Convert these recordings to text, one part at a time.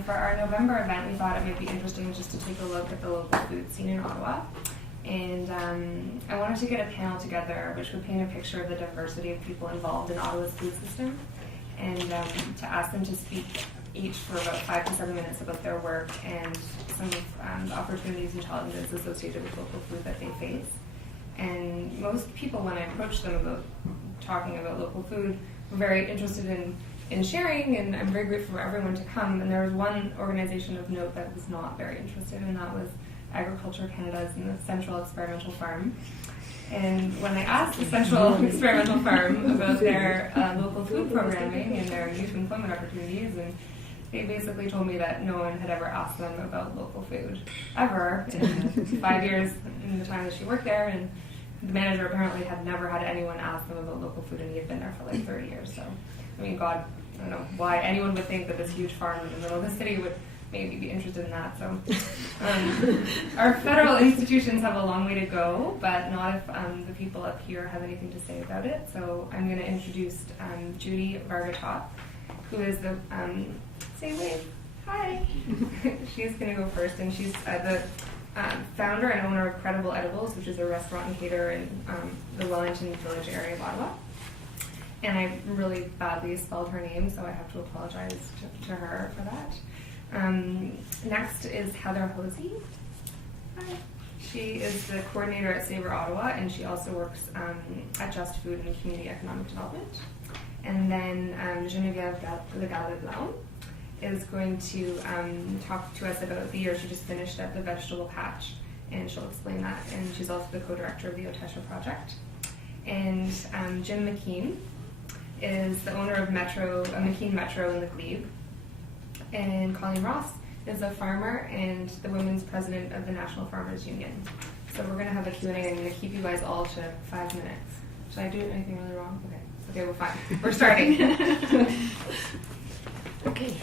And for our November event, we thought it might be interesting just to take a look at the local food scene in Ottawa. And I wanted to get a panel together which would paint a picture of the diversity of people involved in Ottawa's food system, and to ask them to speak each for about 5 to 7 minutes about their work and some of the opportunities and challenges associated with local food that they face. And most people, when I approached them about talking about local food, were very interested in sharing, and I'm very grateful for everyone to come. And there was one organization of note that was not very interested, and that was Agriculture Canada's and the Central Experimental Farm. And when I asked the Central Experimental Farm about their local food programming and their youth employment opportunities, and they basically told me that no one had ever asked them about local food, ever, in 5 years in the time that she worked there. And the manager apparently had never had anyone ask them about local food, and he had been there for like 30 years. So, I mean, God, I don't know why anyone would think that this huge farm in the middle of the city would maybe be interested in that. So our federal institutions have a long way to go, but not if the people up here have anything to say about it. So I'm going to introduce Juni Berbatov, who is the, say wave, hi. She's going to go first, and she's the founder and owner of Credible Edibles, which is a restaurant and caterer in the Wellington Village area of Ottawa. And I really badly spelled her name, so I have to apologize to her for that. Next is Heather Hossie. Hi. She is the coordinator at Savour, Ottawa, and she also works at Just Food and Community Economic Development. And then Geneviève Leblanc is going to talk to us about the year she just finished at the Vegetable Patch, and she'll explain that. And she's also the co-director of the Otesha project. And McKeen is the owner of McKeen Metro in the Glebe. And Colleen Ross is a farmer and the women's president of the National Farmers Union. So we're going to have a Q&A. I'm going to keep you guys all to 5 minutes. Should I do anything really wrong? Okay, we're fine. We're starting. Okay.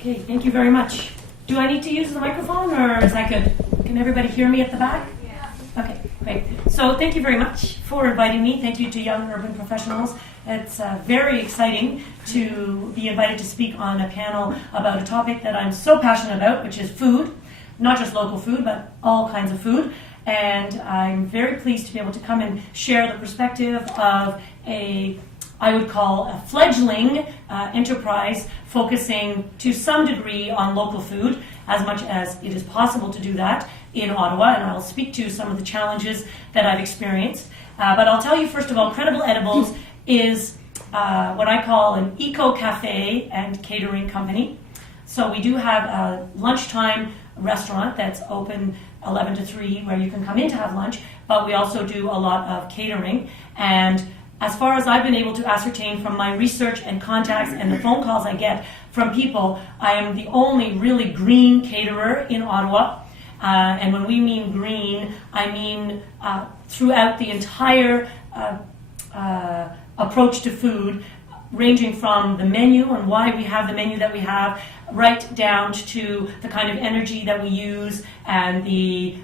Okay, thank you very much. Do I need to use the microphone, or is that good? Can everybody hear me at the back? Yeah. Okay, great. So thank you very much for inviting me. Thank you to Young Urban Professionals. It's very exciting to be invited to speak on a panel about a topic that I'm so passionate about, which is food. Not just local food, but all kinds of food. And I'm very pleased to be able to come and share the perspective of I would call a fledgling enterprise focusing to some degree on local food, as much as it is possible to do that in Ottawa. And I'll speak to some of the challenges that I've experienced. But I'll tell you, first of all, Credible Edibles is what I call an eco-cafe and catering company. So we do have a lunchtime restaurant that's open 11 to 3 where you can come in to have lunch, but we also do a lot of catering. And as far as I've been able to ascertain from my research and contacts and the phone calls I get from people, I am the only really green caterer in Ottawa. And when we mean green, I mean throughout the entire approach to food, ranging from the menu and why we have the menu that we have, right down to the kind of energy that we use and the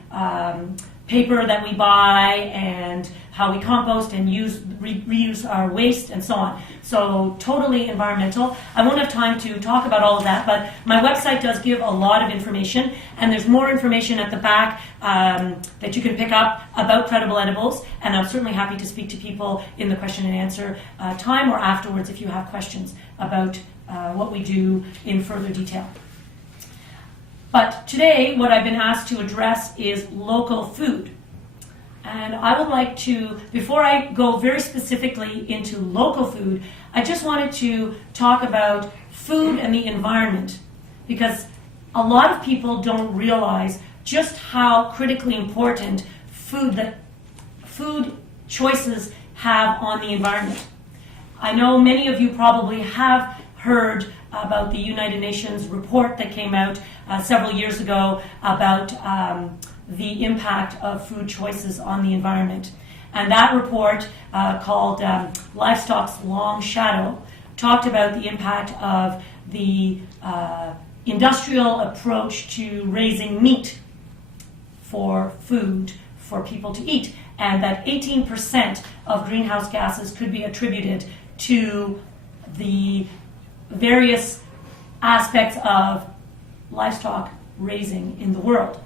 paper that we buy and how we compost and reuse our waste and so on. So totally environmental. I won't have time to talk about all of that, but my website does give a lot of information, and there's more information at the back that you can pick up about Credible Edibles, and I'm certainly happy to speak to people in the question and answer time or afterwards if you have questions about what we do in further detail. But today, what I've been asked to address is local food. And I would like to, before I go very specifically into local food, I just wanted to talk about food and the environment, because a lot of people don't realize just how critically important food choices have on the environment. I know many of you probably have heard about the United Nations report that came out several years ago about the impact of food choices on the environment. And that report, called Livestock's Long Shadow, talked about the impact of the industrial approach to raising meat for food for people to eat, and that 18% of greenhouse gases could be attributed to the various aspects of livestock raising in the world.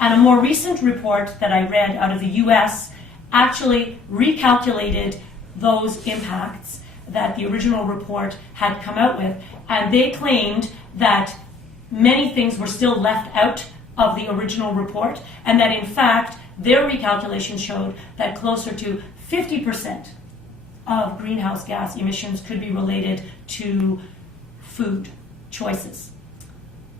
And a more recent report that I read out of the US actually recalculated those impacts that the original report had come out with, and they claimed that many things were still left out of the original report, and that in fact their recalculation showed that closer to 50% of greenhouse gas emissions could be related to food choices.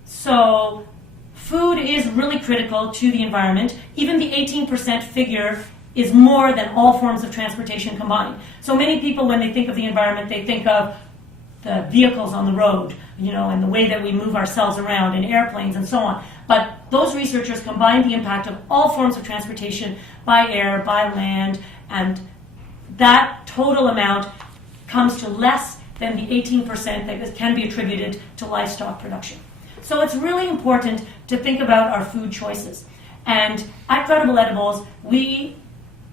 So food is really critical to the environment. Even the 18% figure is more than all forms of transportation combined. So many people, when they think of the environment, they think of the vehicles on the road, and the way that we move ourselves around in airplanes and so on. But those researchers combined the impact of all forms of transportation by air, by land, and that total amount comes to less than the 18% that can be attributed to livestock production. So it's really important to think about our food choices. And at Credible Edibles, I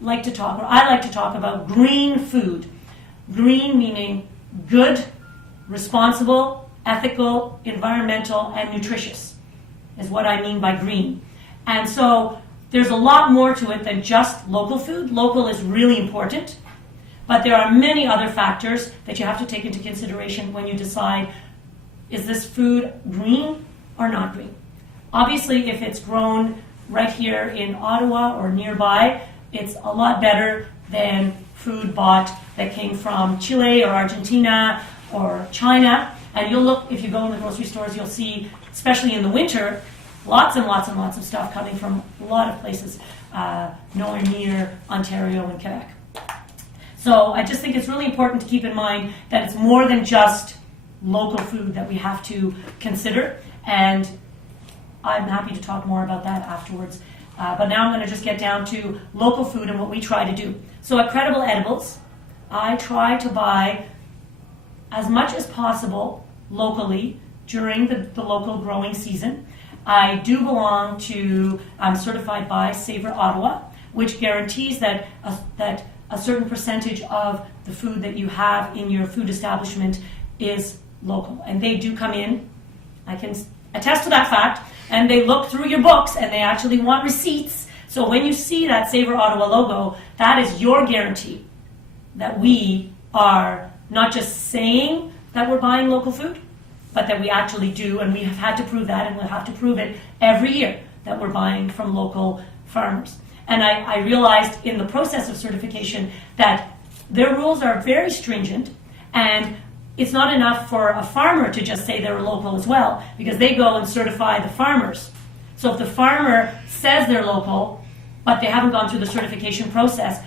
like to talk about green food. Green meaning good, responsible, ethical, environmental, and nutritious is what I mean by green. And so there's a lot more to it than just local food. Local is really important, but there are many other factors that you have to take into consideration when you decide, is this food green or not green? Obviously, if it's grown right here in Ottawa or nearby, it's a lot better than food bought that came from Chile or Argentina or China. And you'll look, if you go in the grocery stores, you'll see, especially in the winter, lots and lots and lots of stuff coming from a lot of places nowhere near Ontario and Quebec. So I just think it's really important to keep in mind that it's more than just local food that we have to consider. And I'm happy to talk more about that afterwards. But now I'm going to just get down to local food and what we try to do. So at Credible Edibles, I try to buy as much as possible locally during the local growing season. I do belong to, I'm certified by Savour Ottawa, which guarantees that a certain percentage of the food that you have in your food establishment is local. And they do come in, I can attest to that fact, and they look through your books and they actually want receipts. So when you see that Savour Ottawa logo, that is your guarantee that we are not just saying that we're buying local food, but that we actually do, and we have had to prove that, and we'll have to prove it every year that we're buying from local farmers. And I realized in the process of certification that their rules are very stringent, and it's not enough for a farmer to just say they're local as well, because they go and certify the farmers. So if the farmer says they're local, but they haven't gone through the certification process,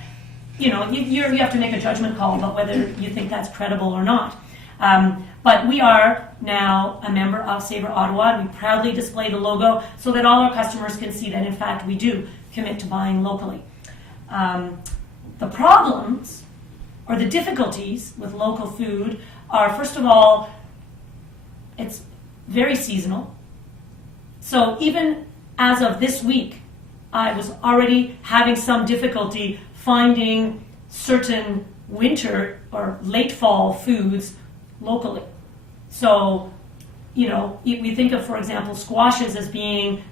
you have to make a judgment call about whether you think that's credible or not. But we are now a member of Savour Ottawa, and we proudly display the logo so that all our customers can see that, in fact, we do commit to buying locally. The problems or the difficulties with local food are, first of all, it's very seasonal. So even as of this week, I was already having some difficulty finding certain winter or late fall foods locally. So, we think of, for example, squashes as being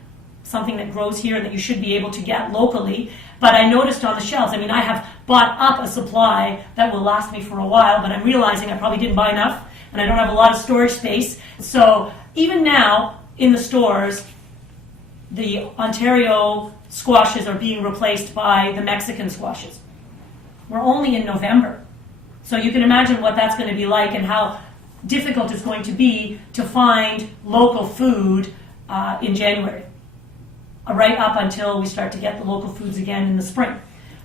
something that grows here and that you should be able to get locally. But I noticed on the shelves, I have bought up a supply that will last me for a while, but I'm realizing I probably didn't buy enough, and I don't have a lot of storage space. So even now, in the stores, the Ontario squashes are being replaced by the Mexican squashes. We're only in November. So you can imagine what that's going to be like and how difficult it's going to be to find local food in January, right up until we start to get the local foods again in the spring.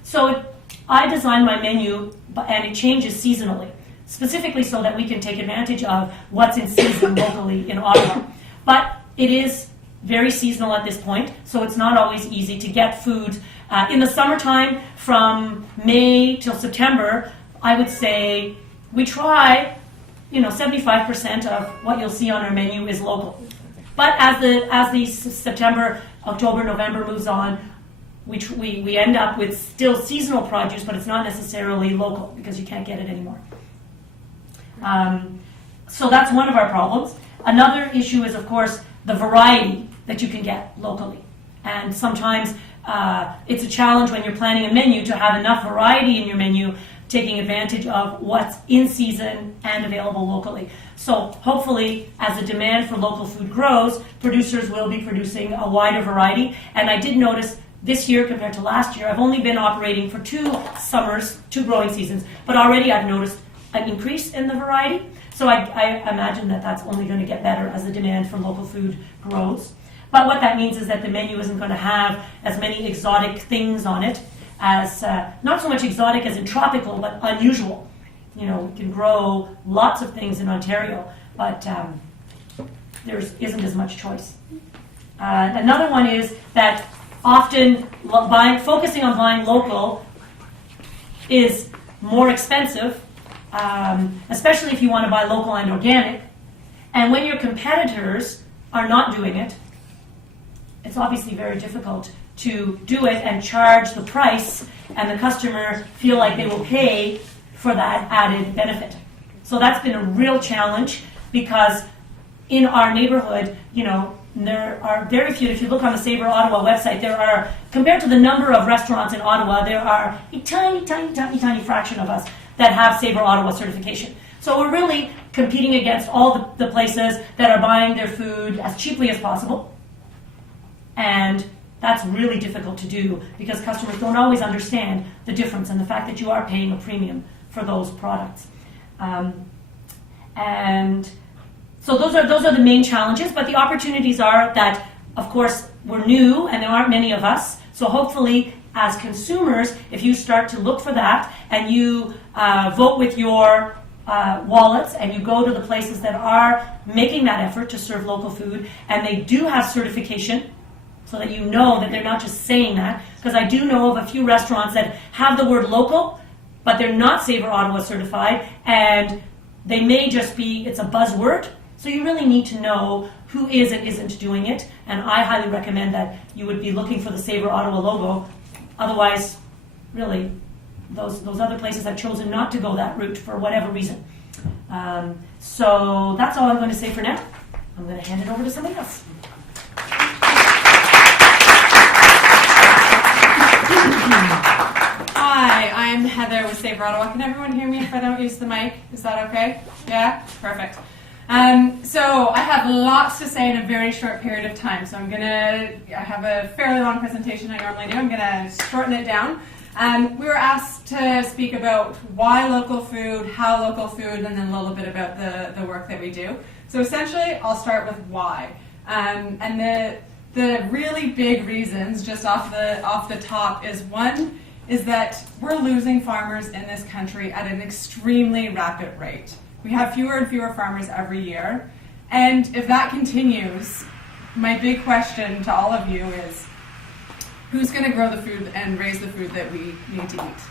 So I designed my menu, and it changes seasonally, specifically so that we can take advantage of what's in season locally in Ottawa. But it is very seasonal at this point, so it's not always easy to get food. In the summertime, from May till September, I would say we try, 75% of what you'll see on our menu is local. But as the September, October, November moves on, we end up with still seasonal produce, but it's not necessarily local because you can't get it anymore. So that's one of our problems. Another issue is, of course, the variety that you can get locally. And sometimes it's a challenge when you're planning a menu to have enough variety in your menu, taking advantage of what's in season and available locally. So hopefully, as the demand for local food grows, producers will be producing a wider variety. And I did notice this year compared to last year, I've only been operating for 2 summers, 2 growing seasons, but already I've noticed an increase in the variety. So I imagine that that's only going to get better as the demand for local food grows. But what that means is that the menu isn't going to have as many exotic things on it as, not so much exotic as in tropical, but unusual. You know, we can grow lots of things in Ontario, but there isn't as much choice. Another one is that often focusing on buying local is more expensive, especially if you want to buy local and organic. And when your competitors are not doing it, it's obviously very difficult to do it and charge the price and the customer feel like they will pay for that added benefit. So that's been a real challenge because in our neighborhood, you know, there are very few. If you look on the Savour Ottawa website, there are, compared to the number of restaurants in Ottawa, there are a tiny fraction of us that have Savour Ottawa certification. So we're really competing against all the places that are buying their food as cheaply as possible. And that's really difficult to do because customers don't always understand the difference and the fact that you are paying a premium for those products. And so those are the main challenges, but the opportunities are that, of course, we're new and there aren't many of us. So hopefully, as consumers, if you start to look for that and you vote with your wallets and you go to the places that are making that effort to serve local food and they do have certification, so that you know that they're not just saying that, because I do know of a few restaurants that have the word local, but they're not Savour Ottawa certified, and they may just be, it's a buzzword, so you really need to know who is and isn't doing it, and I highly recommend that you would be looking for the Savour Ottawa logo. Otherwise, really, those other places have chosen not to go that route for whatever reason. So that's all I'm going to say for now. I'm going to hand it over to somebody else. Hi, I'm Heather with Savour Ottawa. Can everyone hear me if I don't use the mic? Is that okay? Yeah? Perfect. So I have lots to say in a very short period of time. So I have a fairly long presentation I normally do. I'm going to shorten it down. We were asked to speak about why local food, how local food, and then a little bit about the work that we do. So essentially, I'll start with why. And the really big reasons, just off the top, is that we're losing farmers in this country at an extremely rapid rate. We have fewer and fewer farmers every year, and if that continues, my big question to all of you is, who's going to grow the food and raise the food that we need to eat?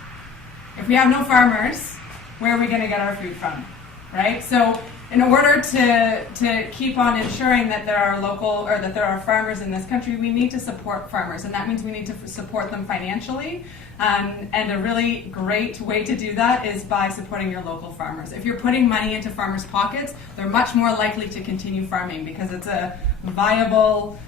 If we have no farmers, where are we going to get our food from, right? So in order to keep on ensuring that there are local, or that there are farmers in this country, we need to support farmers, and that means we need to support them financially. And a really great way to do that is by supporting your local farmers. If you're putting money into farmers' pockets, they're much more likely to continue farming because it's a viable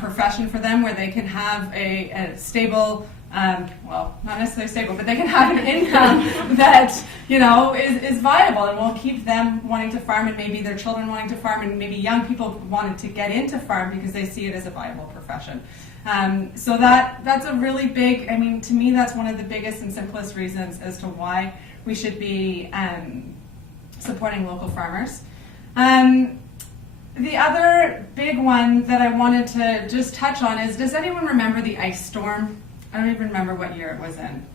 profession for them where they can have a stable, well, not necessarily stable, but they can have an income that, you know, is viable and will keep them wanting to farm, and maybe their children wanting to farm, and maybe young people wanting to get into farm because they see it as a viable profession. So that's a really big, I mean, to me, that's one of the biggest and simplest reasons as to why we should be supporting local farmers. The other big one that I wanted to just touch on is, does anyone remember the ice storm? I don't even remember what year it was in.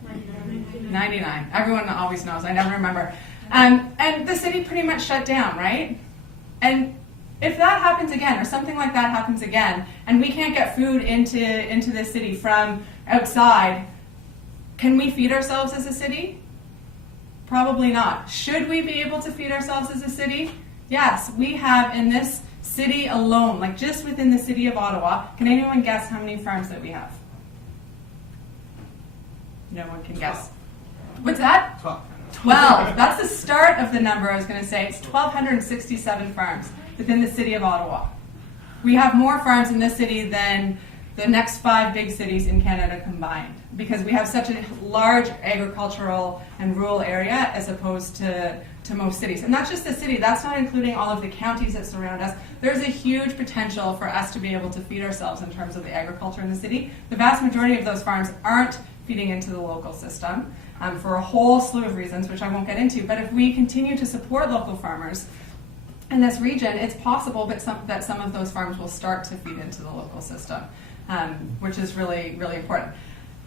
99. Everyone always knows. I never remember. And the city pretty much shut down, right? And if that happens again, or something like that happens again, and we can't get food into the city from outside, can we feed ourselves as a city? Probably not. Should we be able to feed ourselves as a city? Yes, we have in this city alone, like just within the city of Ottawa, can anyone guess how many farms that we have? No one can guess. What's that? 12. 12. That's the start of the number I was going to say. It's 1,267 farms within the City of Ottawa. We have more farms in this city than the next 5 big cities in Canada combined, because we have such a large agricultural and rural area as opposed to most cities. And that's just the city. That's not including all of the counties that surround us. There's a huge potential for us to be able to feed ourselves in terms of the agriculture in the city. The vast majority of those farms aren't feeding into the local system for a whole slew of reasons, which I won't get into. But if we continue to support local farmers in this region, it's possible that some of those farms will start to feed into the local system, which is really, really important.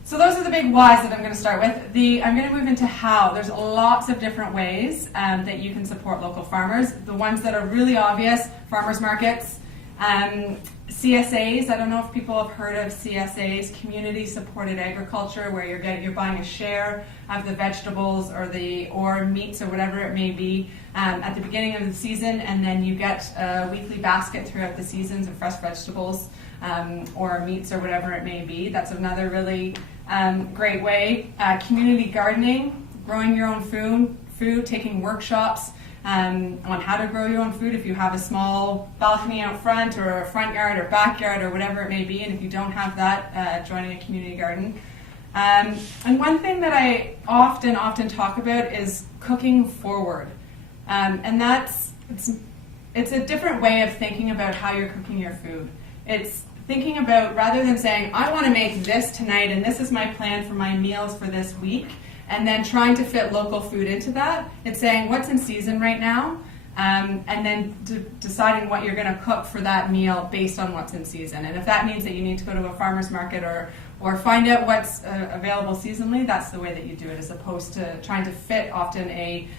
So those are the big whys that I'm going to start with. I'm going to move into how. There's lots of different ways that you can support local farmers. The ones that are really obvious, farmers markets, CSAs. I don't know if people have heard of CSAs, community supported agriculture, where you're buying a share of the vegetables or meats or whatever it may be at the beginning of the season, and then you get a weekly basket throughout the seasons of fresh vegetables or meats or whatever it may be. That's another really great way. Community gardening, growing your own food, taking workshops on how to grow your own food if you have a small balcony out front or a front yard or backyard or whatever it may be, and if you don't have that, joining a community garden. And one thing that I often talk about is cooking forward, and it's a different way of thinking about how you're cooking your food. It's thinking about, rather than saying, I want to make this tonight and this is my plan for my meals for this week, and then trying to fit local food into that, it's saying what's in season right now, and then deciding what you're going to cook for that meal based on what's in season. And if that means that you need to go to a farmer's market or find out what's available seasonally, that's the way that you do it, as opposed to trying to fit often a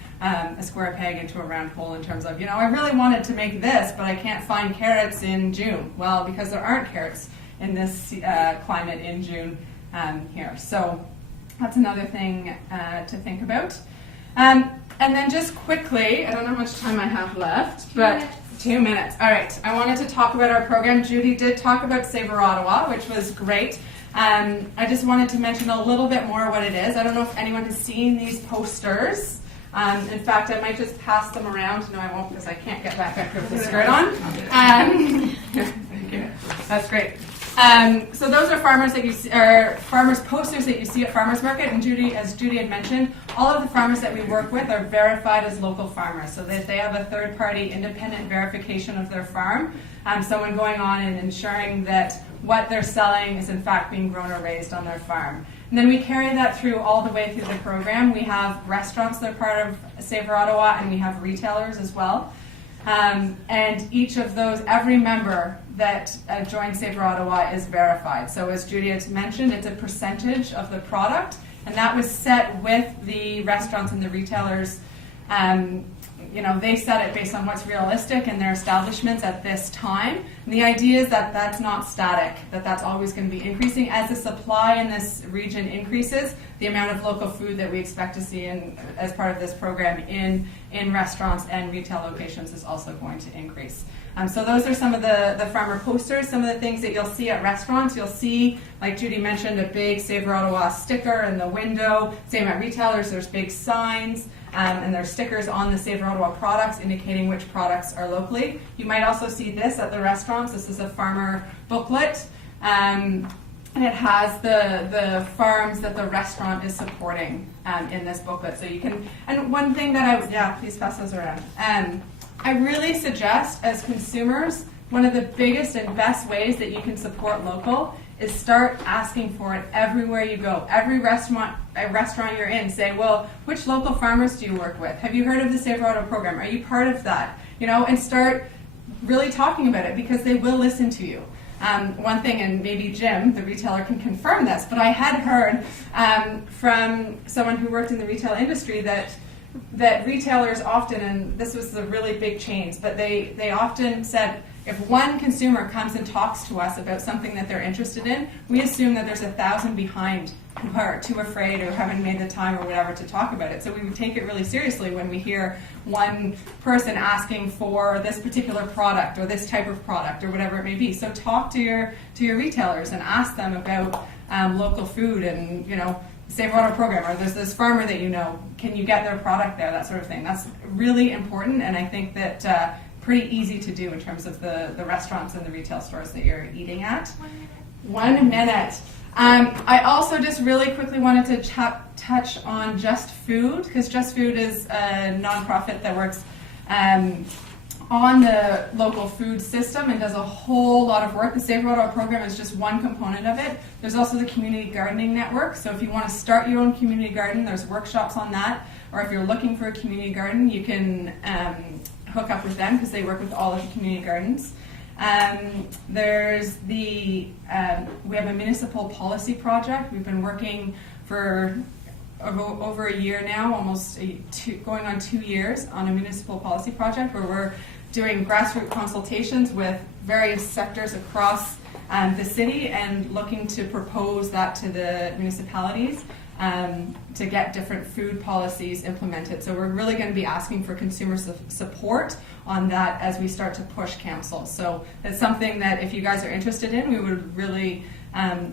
square peg into a round hole in terms of, I really wanted to make this, but I can't find carrots in June. Well, because there aren't carrots in this climate in June here. So that's another thing to think about. And then just quickly, I don't know how much time I have left, but 2 minutes. All right, I wanted to talk about our program. Judi did talk about Savour Ottawa, which was great. I just wanted to mention a little bit more what it is. I don't know if anyone has seen these posters. In fact, I might just pass them around. No, I won't, because I can't get back up with the skirt on. That's great. So those are farmers that you see, or farmers posters that you see at farmers market. And Judi, as Judi had mentioned, all of the farmers that we work with are verified as local farmers, so that they have a third-party independent verification of their farm. Someone going on and ensuring that what they're selling is in fact being grown or raised on their farm. And then we carry that through all the way through the program. We have restaurants that are part of Savour Ottawa, and we have retailers as well. And each of those, every member that joins Savour Ottawa is verified. So as Judi has mentioned, it's a percentage of the product, and that was set with the restaurants and the retailers. They set it based on what's realistic in their establishments at this time. And the idea is that that's not static, that's always going to be increasing. As the supply in this region increases, the amount of local food that we expect to see as part of this program in restaurants and retail locations is also going to increase. So those are some of the farmer posters, some of the things that you'll see at restaurants. You'll see, like Judi mentioned, a big Savour Ottawa sticker in the window. Same at retailers, there's big signs. And there's stickers on the Savour Ottawa products indicating which products are locally. You might also see this at the restaurants. This is a farmer booklet, and it has the farms that the restaurant is supporting in this booklet. So you can, and one thing that please pass those around. I really suggest, as consumers, one of the biggest and best ways that you can support local is start asking for it everywhere you go. Every restaurant you're in, say, well, which local farmers do you work with? Have you heard of the Savour Ottawa program? Are you part of that? And start really talking about it, because they will listen to you. One thing, and maybe Jim, the retailer, can confirm this, but I had heard from someone who worked in the retail industry that retailers often, and this was the really big chains, but they often said, if one consumer comes and talks to us about something that they're interested in, we assume that there's 1,000 behind who are too afraid or haven't made the time or whatever to talk about it. So we would take it really seriously when we hear one person asking for this particular product or this type of product or whatever it may be. So talk to your retailers and ask them about local food, and Savour Ottawa program, or there's this farmer that you know, can you get their product there, that sort of thing. That's really important, and I think that pretty easy to do in terms of the restaurants and the retail stores that you're eating at. 1 minute. I also just really quickly wanted to touch on Just Food, because Just Food is a nonprofit that works on the local food system and does a whole lot of work. The Savour Ottawa program is just one component of it. There's also the Community Gardening Network, so if you want to start your own community garden, there's workshops on that, or if you're looking for a community garden, you can hook up with them because they work with all of the community gardens. There's we have a municipal policy project. We've been working for over a year now, almost going on 2 years, on a municipal policy project where we're doing grassroots consultations with various sectors across the city and looking to propose that to the municipalities to get different food policies implemented. So we're really going to be asking for consumer support on that as we start to push council. So it's something that if you guys are interested in, we would really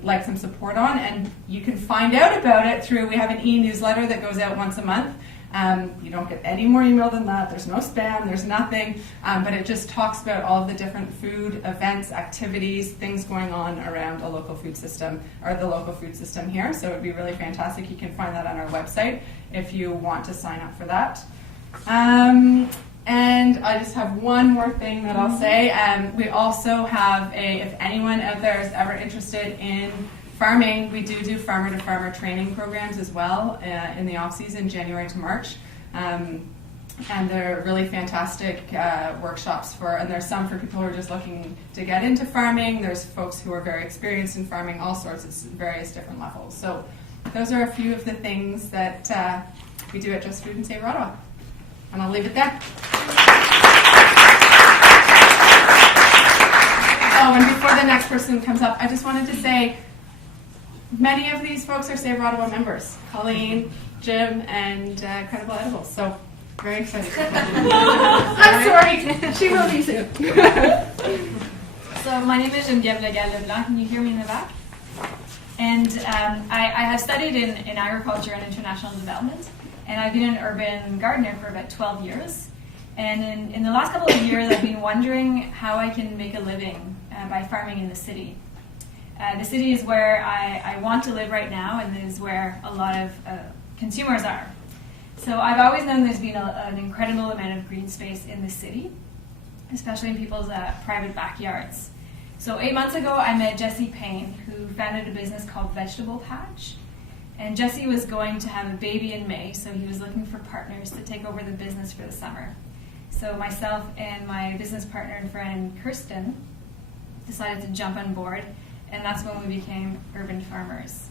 like some support on, and you can find out about it through, we have an e-newsletter that goes out once a month. You don't get any more email than that. There's no spam, there's nothing, but it just talks about all of the different food events, activities, things going on around a local food system, or the local food system here. So it would be really fantastic. You can find that on our website if you want to sign up for that. And I just have one more thing that I'll say. We also have if anyone out there is ever interested in farming, we do farmer-to-farmer training programs as well in the off-season, January to March. And they're really fantastic workshops and there's some for people who are just looking to get into farming. There's folks who are very experienced in farming, all sorts at various different levels. So those are a few of the things that we do at Just Food in Savour Ottawa. And I'll leave it there. Oh, and before the next person comes up, I just wanted to say, many of these folks are Savour Ottawa members. Colleen, Jim, and Credible Edibles. So, very excited. I'm sorry. She will be soon. So, my name is Geneviève Leblanc. Can you hear me in the back? And I have studied in agriculture and international development. And I've been an urban gardener for about 12 years. And in the last couple of years, I've been wondering how I can make a living by farming in the city. The city is where I want to live right now, and is where a lot of consumers are. So I've always known there's been an incredible amount of green space in the city, especially in people's private backyards. So 8 months ago, I met Jesse Payne, who founded a business called Vegetable Patch. And Jesse was going to have a baby in May, so he was looking for partners to take over the business for the summer. So myself and my business partner and friend, Kirsten, decided to jump on board, and that's when we became urban farmers.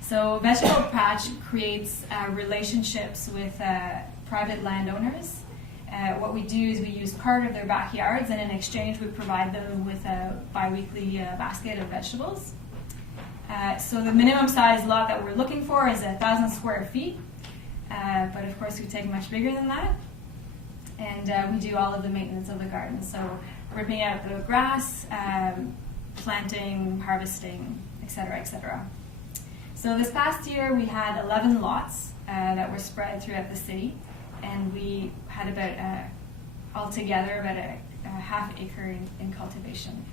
So Vegetable Patch creates relationships with private landowners. What we do is we use part of their backyards, and in exchange we provide them with a bi-weekly basket of vegetables. So the minimum size lot that we're looking for is 1,000 square feet, but of course we take much bigger than that. And we do all of the maintenance of the garden, so ripping out the grass, planting, harvesting, etc., etc. So this past year we had 11 lots that were spread throughout the city, and we had about altogether about a half acre in cultivation.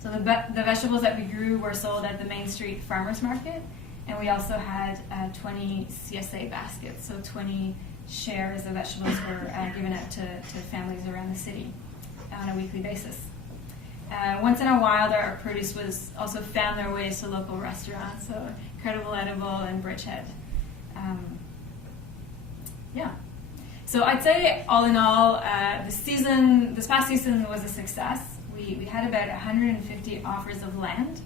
So the vegetables that we grew were sold at the Main Street Farmers Market, and we also had 20 CSA baskets, so 20 shares of vegetables were given out to families around the city on a weekly basis. Once in a while, our produce was also found their ways to local restaurants, so Credible Edible and Bridgehead. So I'd say all in all, this past season was a success. We had about 150 offers of land.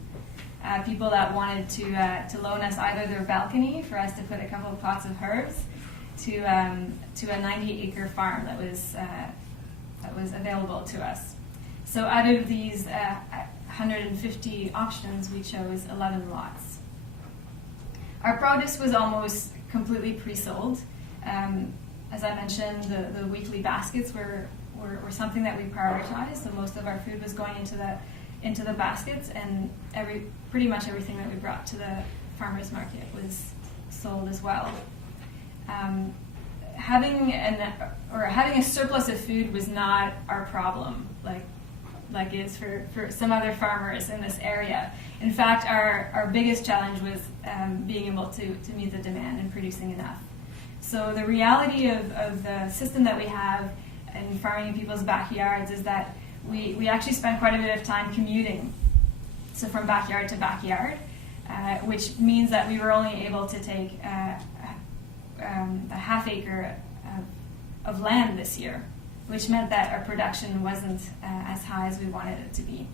People that wanted to loan us either their balcony for us to put a couple of pots of herbs, to a 90-acre farm that was available to us. So out of these 150 options, we chose 11 lots. Our produce was almost completely pre-sold. As I mentioned, the weekly baskets were something that we prioritized. So most of our food was going into the baskets, and pretty much everything that we brought to the farmers market was sold as well. Having a surplus of food was not our problem, like it is for some other farmers in this area. In fact, our biggest challenge was being able to meet the demand and producing enough. So the reality of the system that we have in farming in people's backyards is that we actually spend quite a bit of time commuting, so from backyard to backyard, which means that we were only able to take a half acre of land this year, which meant that our production wasn't as high as we wanted it to be.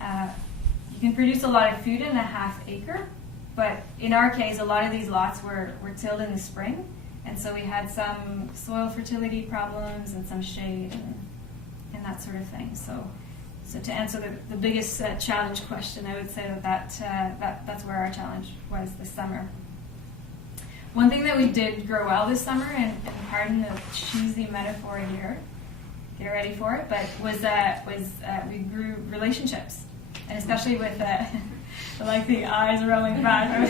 You can produce a lot of food in a half acre, but in our case, a lot of these lots were tilled in the spring, and so we had some soil fertility problems and some shade and that sort of thing. So to answer the biggest challenge question, I would say that's where our challenge was this summer. One thing that we did grow well this summer, and pardon the cheesy metaphor here, get ready for it, but was we grew relationships, and especially with like the eyes rolling back,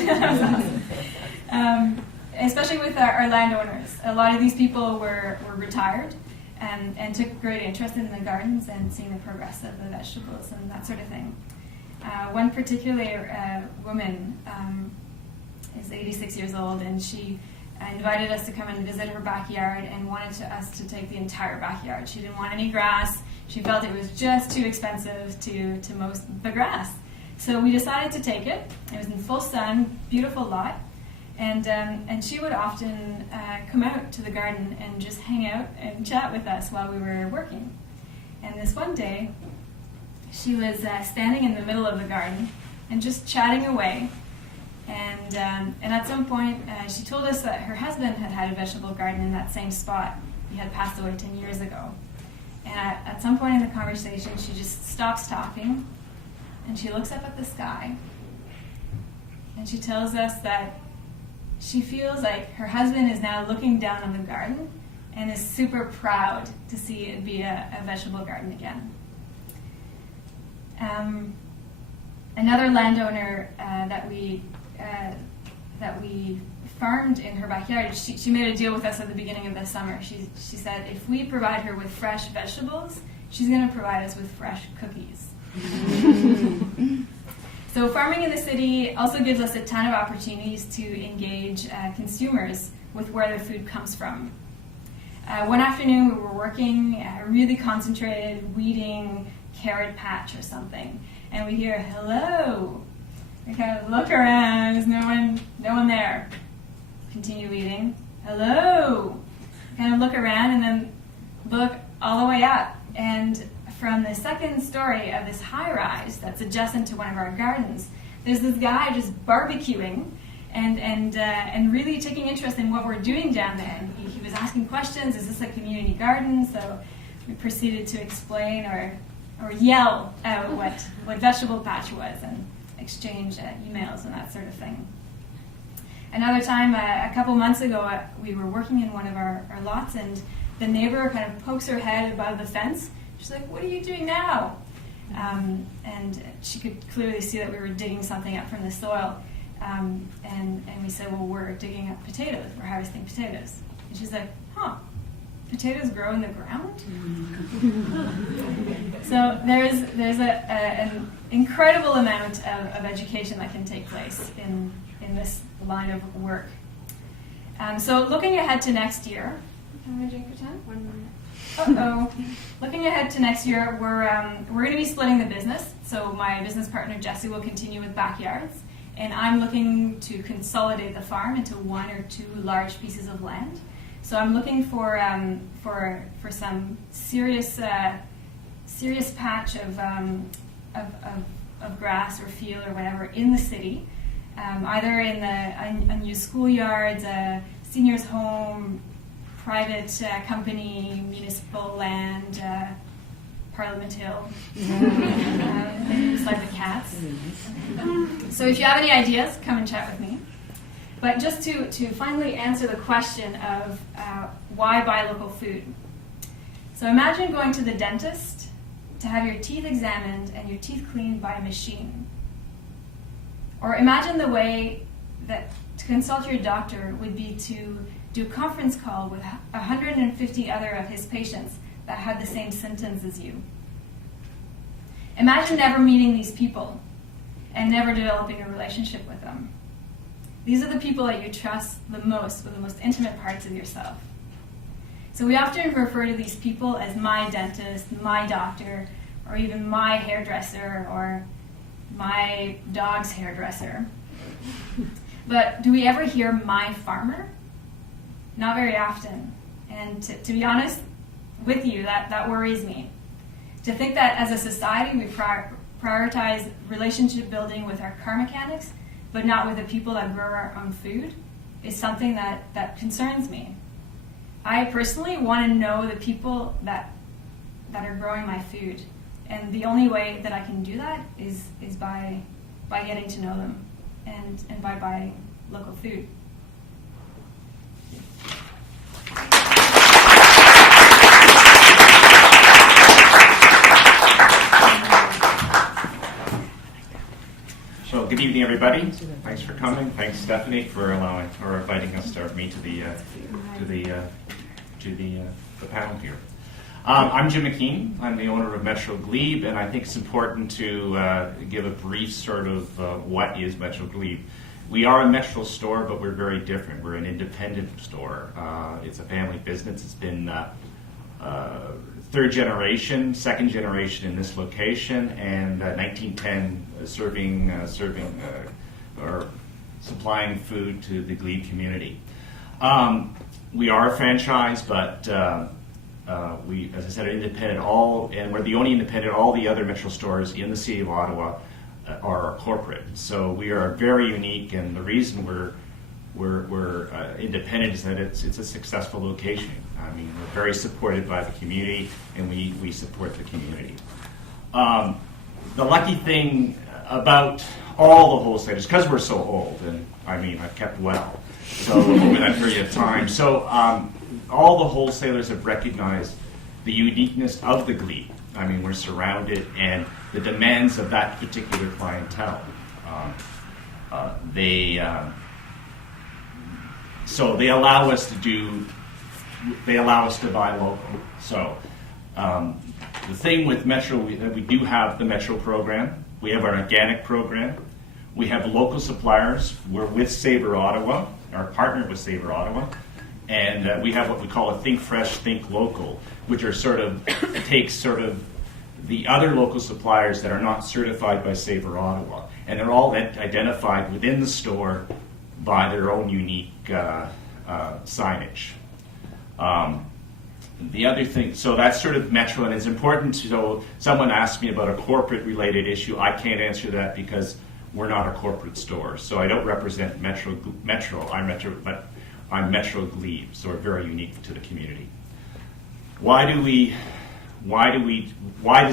especially with our landowners. A lot of these people were retired and took great interest in the gardens and seeing the progress of the vegetables and that sort of thing. One particular woman is 86 years old, and she invited us to come and visit her backyard and wanted us to take the entire backyard. She didn't want any grass. She felt it was just too expensive to mow the grass. So we decided to take it. It was in full sun, beautiful lot, and she would often come out to the garden and just hang out and chat with us while we were working. And this one day, she was standing in the middle of the garden and just chatting away. And at some point, she told us that her husband had a vegetable garden in that same spot. He had passed away 10 years ago. And at some point in the conversation, she just stops talking, and she looks up at the sky, and she tells us that she feels like her husband is now looking down on the garden and is super proud to see it be a vegetable garden again. Another landowner that we farmed in her backyard, she made a deal with us at the beginning of the summer. She said if we provide her with fresh vegetables, she's going to provide us with fresh cookies. So farming in the city also gives us a ton of opportunities to engage consumers with where their food comes from. One afternoon we were working, really concentrated, weeding carrot patch or something, and we hear, hello. We kind of look around, there's no one there. Continue weeding, hello. Kind of look around and then look all the way up, and from the second story of this high rise that's adjacent to one of our gardens, there's this guy just barbecuing and really taking interest in what we're doing down there. And he was asking questions, is this a community garden? So we proceeded to explain or yell out what vegetable patch was and exchange emails and that sort of thing. Another time, a couple months ago, we were working in one of our lots, and the neighbor kind of pokes her head above the fence. She's like, what are you doing now? And she could clearly see that we were digging something up from the soil. And we said, well, we're digging up potatoes. We're harvesting potatoes. And she's like, potatoes grow in the ground? So there's an incredible amount of education that can take place in this line of work. So looking ahead to next year, can I drink for 10? 1 minute. Uh-oh. Looking ahead to next year, we're going to be splitting the business. So my business partner Jesse will continue with backyards, and I'm looking to consolidate the farm into 1 or 2 large pieces of land. So I'm looking for some serious patch of grass or field or whatever in the city, either in the unused schoolyards, seniors' home, private company, municipal land, Parliament Hill, beside the cats. So if you have any ideas, come and chat with me. But just to finally answer the question of why buy local food. So imagine going to the dentist to have your teeth examined and your teeth cleaned by a machine. Or imagine the way that to consult your doctor would be to do a conference call with 150 other of his patients that had the same symptoms as you. Imagine never meeting these people and never developing a relationship with them. These are the people that you trust the most with the most intimate parts of yourself. So we often refer to these people as my dentist, my doctor, or even my hairdresser, or my dog's hairdresser. But do we ever hear my farmer? Not very often. And to be honest with you, that worries me. To think that as a society we prioritize relationship building with our car mechanics, but not with the people that grow our own food, is something that concerns me. I personally want to know the people that are growing my food. And the only way that I can do that is by getting to know them and by buying local food. So good evening, everybody. Thanks for coming. Thanks, Stefanie, for inviting us to meet to the panel here. I'm Jim McKeen. I'm the owner of Metro Glebe, and I think it's important to give a brief sort of what is Metro Glebe. We are a Metro store, but we're very different. We're an independent store. It's a family business. It's been third generation, second generation in this location, and 1910 serving or supplying food to the Glebe community. We are a franchise, but we, as I said, are independent. And we're the only independent. All the other Metro stores in the City of Ottawa are corporate. So we are very unique, and the reason we're independent is that it's a successful location. I mean, we're very supported by the community, and we support the community. The lucky thing about all the wholesalers, because we're so old, and I mean, I've kept well, so over that period of time. So all the wholesalers have recognized the uniqueness of the Glebe. I mean, we're surrounded, and the demands of that particular clientele. So they allow us to buy local. So the thing with Metro, we do have the Metro program. We have our organic program. We have local suppliers. We're with Savour Ottawa, our partner with Savour Ottawa. And we have what we call a Think Fresh, Think Local, which are takes the other local suppliers that are not certified by Savour Ottawa. And they're all identified within the store by their own unique signage. The other thing, so that's sort of Metro, and it's important to know, someone asked me about a corporate related issue. I can't answer that because we're not a corporate store. So I don't represent Metro, but I'm Metro Glebe, so we're very unique to the community. Why does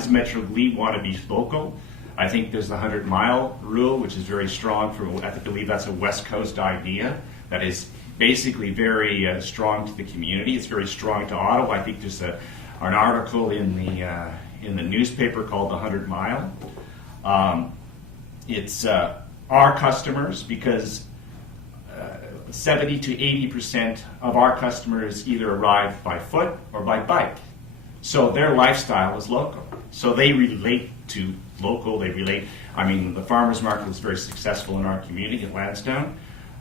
Metro Glebe want to be local? I think there's the 100-mile rule, which is very strong. I believe that's a West Coast idea that is basically very strong to the community. It's very strong to Ottawa. I think there's an article in the newspaper called the 100 Mile. It's our customers, because 70 to 80% of our customers either arrive by foot or by bike. So their lifestyle is local. So they relate to local. The farmers market is very successful in our community at Lansdowne.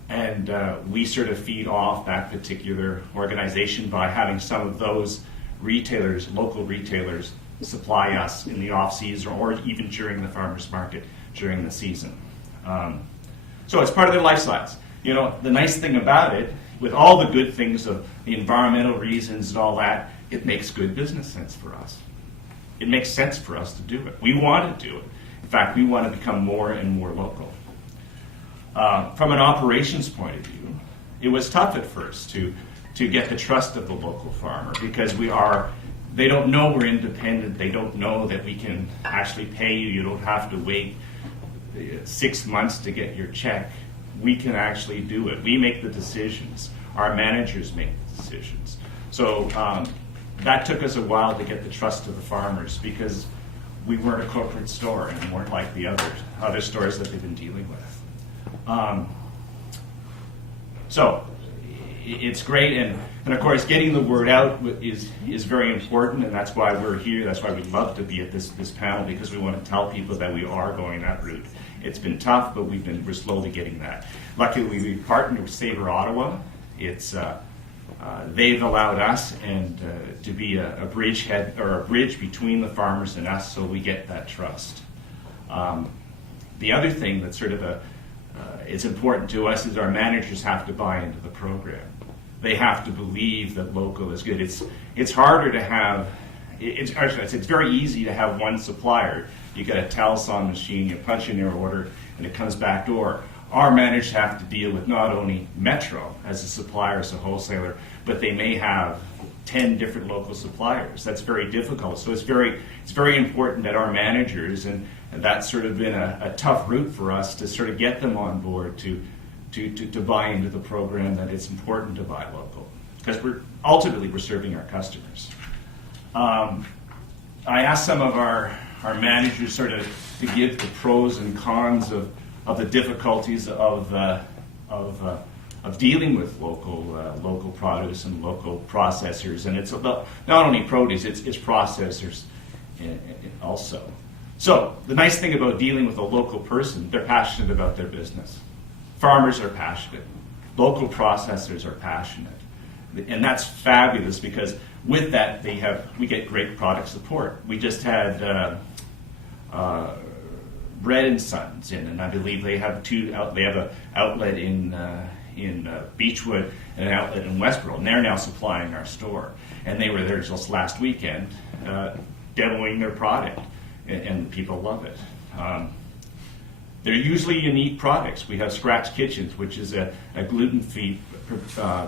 And we sort of feed off that particular organization by having some of those retailers, local retailers, supply us in the off-season or even during the farmers market during the season. So it's part of their lifestyles. You know, the nice thing about it, with all the good things of the environmental reasons and all that, it makes good business sense for us. It makes sense for us to do it. We want to do it. In fact, we want to become more and more local. From an operations point of view, it was tough at first to get the trust of the local farmer, because they don't know we're independent. They don't know that we can actually pay you. You don't have to wait 6 months to get your check. We can actually do it. We make the decisions. Our managers make the decisions. So that took us a while to get the trust of the farmers, because we weren't a corporate store and we weren't like the other stores that they've been dealing with. So it's great, and of course getting the word out is very important, and that's why we're here. That's why we love to be at this panel, because we want to tell people that we are going that route. It's been tough, but we're slowly getting that. Luckily, we partnered with Savour Ottawa. They've allowed us to be a bridge between the farmers and us, so we get that trust. The other thing that's sort of it's important to us is our managers have to buy into the program. They have to believe that local is good. It's harder to have. It's very easy to have one supplier. You get a Telson machine, you punch in your order, and it comes back door. Our managers have to deal with not only Metro as a supplier, as a wholesaler, but they may have 10 different local suppliers. That's very difficult. So it's very important that our managers, and that's sort of been a tough route for us to sort of get them on board to buy into the program, that it's important to buy local, because we're serving our customers. I asked some of our managers sort of to give the pros and cons of the difficulties of dealing with local produce and local processors, and it's not only produce, it's processors also. So the nice thing about dealing with a local person, they're passionate about their business. Farmers are passionate. Local processors are passionate. And that's fabulous, because with that we get great product support. We just had Bread and Sons in, and I believe they have an outlet in Beechwood and an outlet in Westboro, and they're now supplying our store. And they were there just last weekend demoing their product, and people love it. They're usually unique products. We have Scratch Kitchens, which is a gluten-free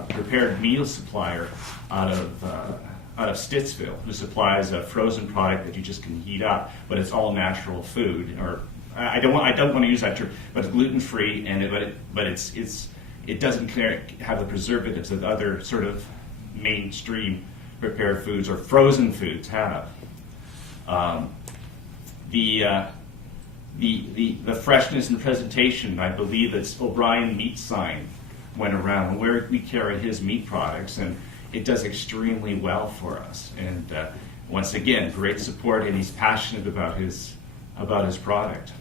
prepared meal supplier out of Stittsville, who supplies a frozen product that you just can heat up, but it's all natural food. Or I don't want to use that term, but it's gluten-free, but it doesn't have the preservatives that other sort of mainstream prepared foods or frozen foods have. The freshness and presentation, I believe it's O'Brien Meat Sign went around where we carry his meat products, and it does extremely well for us. And once again, great support, and he's passionate about his product.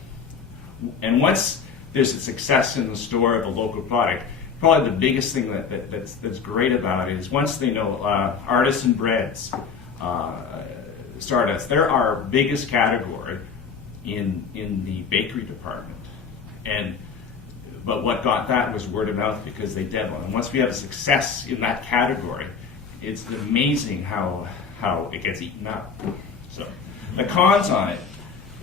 And once there's a success in the store of a local product, probably the biggest thing that's great about it is once they know artisan breads, Stardust, they're our biggest category in the bakery department. But what got that was word of mouth, because they demo. And once we have a success in that category, it's amazing how it gets eaten up. So the cons on it.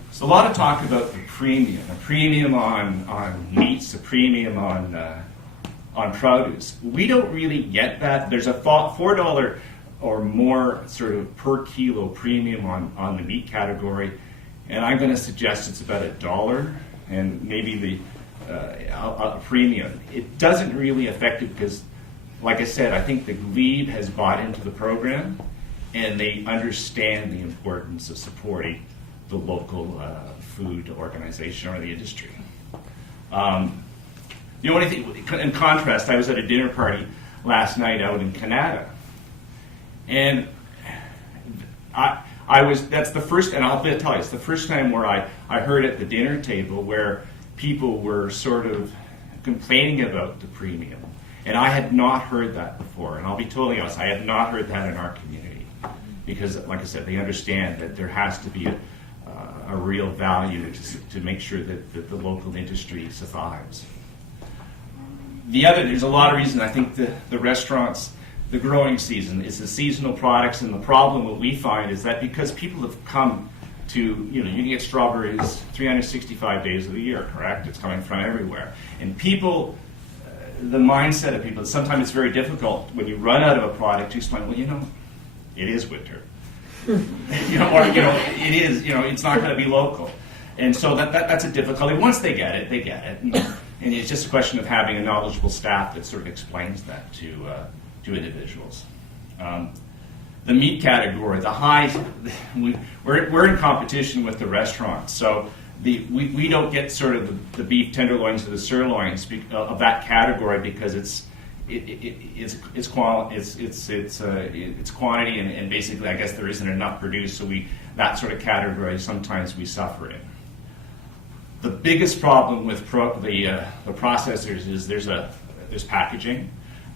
There's a lot of talk about the premium on meats, a premium on produce. We don't really get that. There's a $4 or more sort of per kilo premium on the meat category, and I'm going to suggest it's about $1 and maybe a premium. It doesn't really affect it because, like I said, I think the Glebe has bought into the program, and they understand the importance of supporting the local food organization or the industry. The only thing, in contrast, I was at a dinner party last night out in Canada, and that's the first, and I'll tell you, it's the first time where I heard at the dinner table where people were sort of complaining about the premium. And I had not heard that before, and I'll be totally honest, I had not heard that in our community. Because, like I said, they understand that there has to be a real value to make sure that the local industry survives. There's a lot of reasons. I think the restaurants, the growing season is the seasonal products, and the problem what we find is that because people have come to, you can get strawberries 365 days of the year, correct? It's coming from everywhere. And people, the mindset of people, sometimes it's very difficult when you run out of a product to explain, well, it is winter. It is, it's not going to be local. And so that's a difficulty. Once they get it, they get it. And it's just a question of having a knowledgeable staff that sort of explains that to individuals. The meat category, we're in competition with the restaurants. So we don't get sort of the beef tenderloins or the sirloins of that category because it's quantity and basically I guess there isn't enough produced, so that sort of category sometimes we suffer in. The biggest problem with the processors is there's packaging,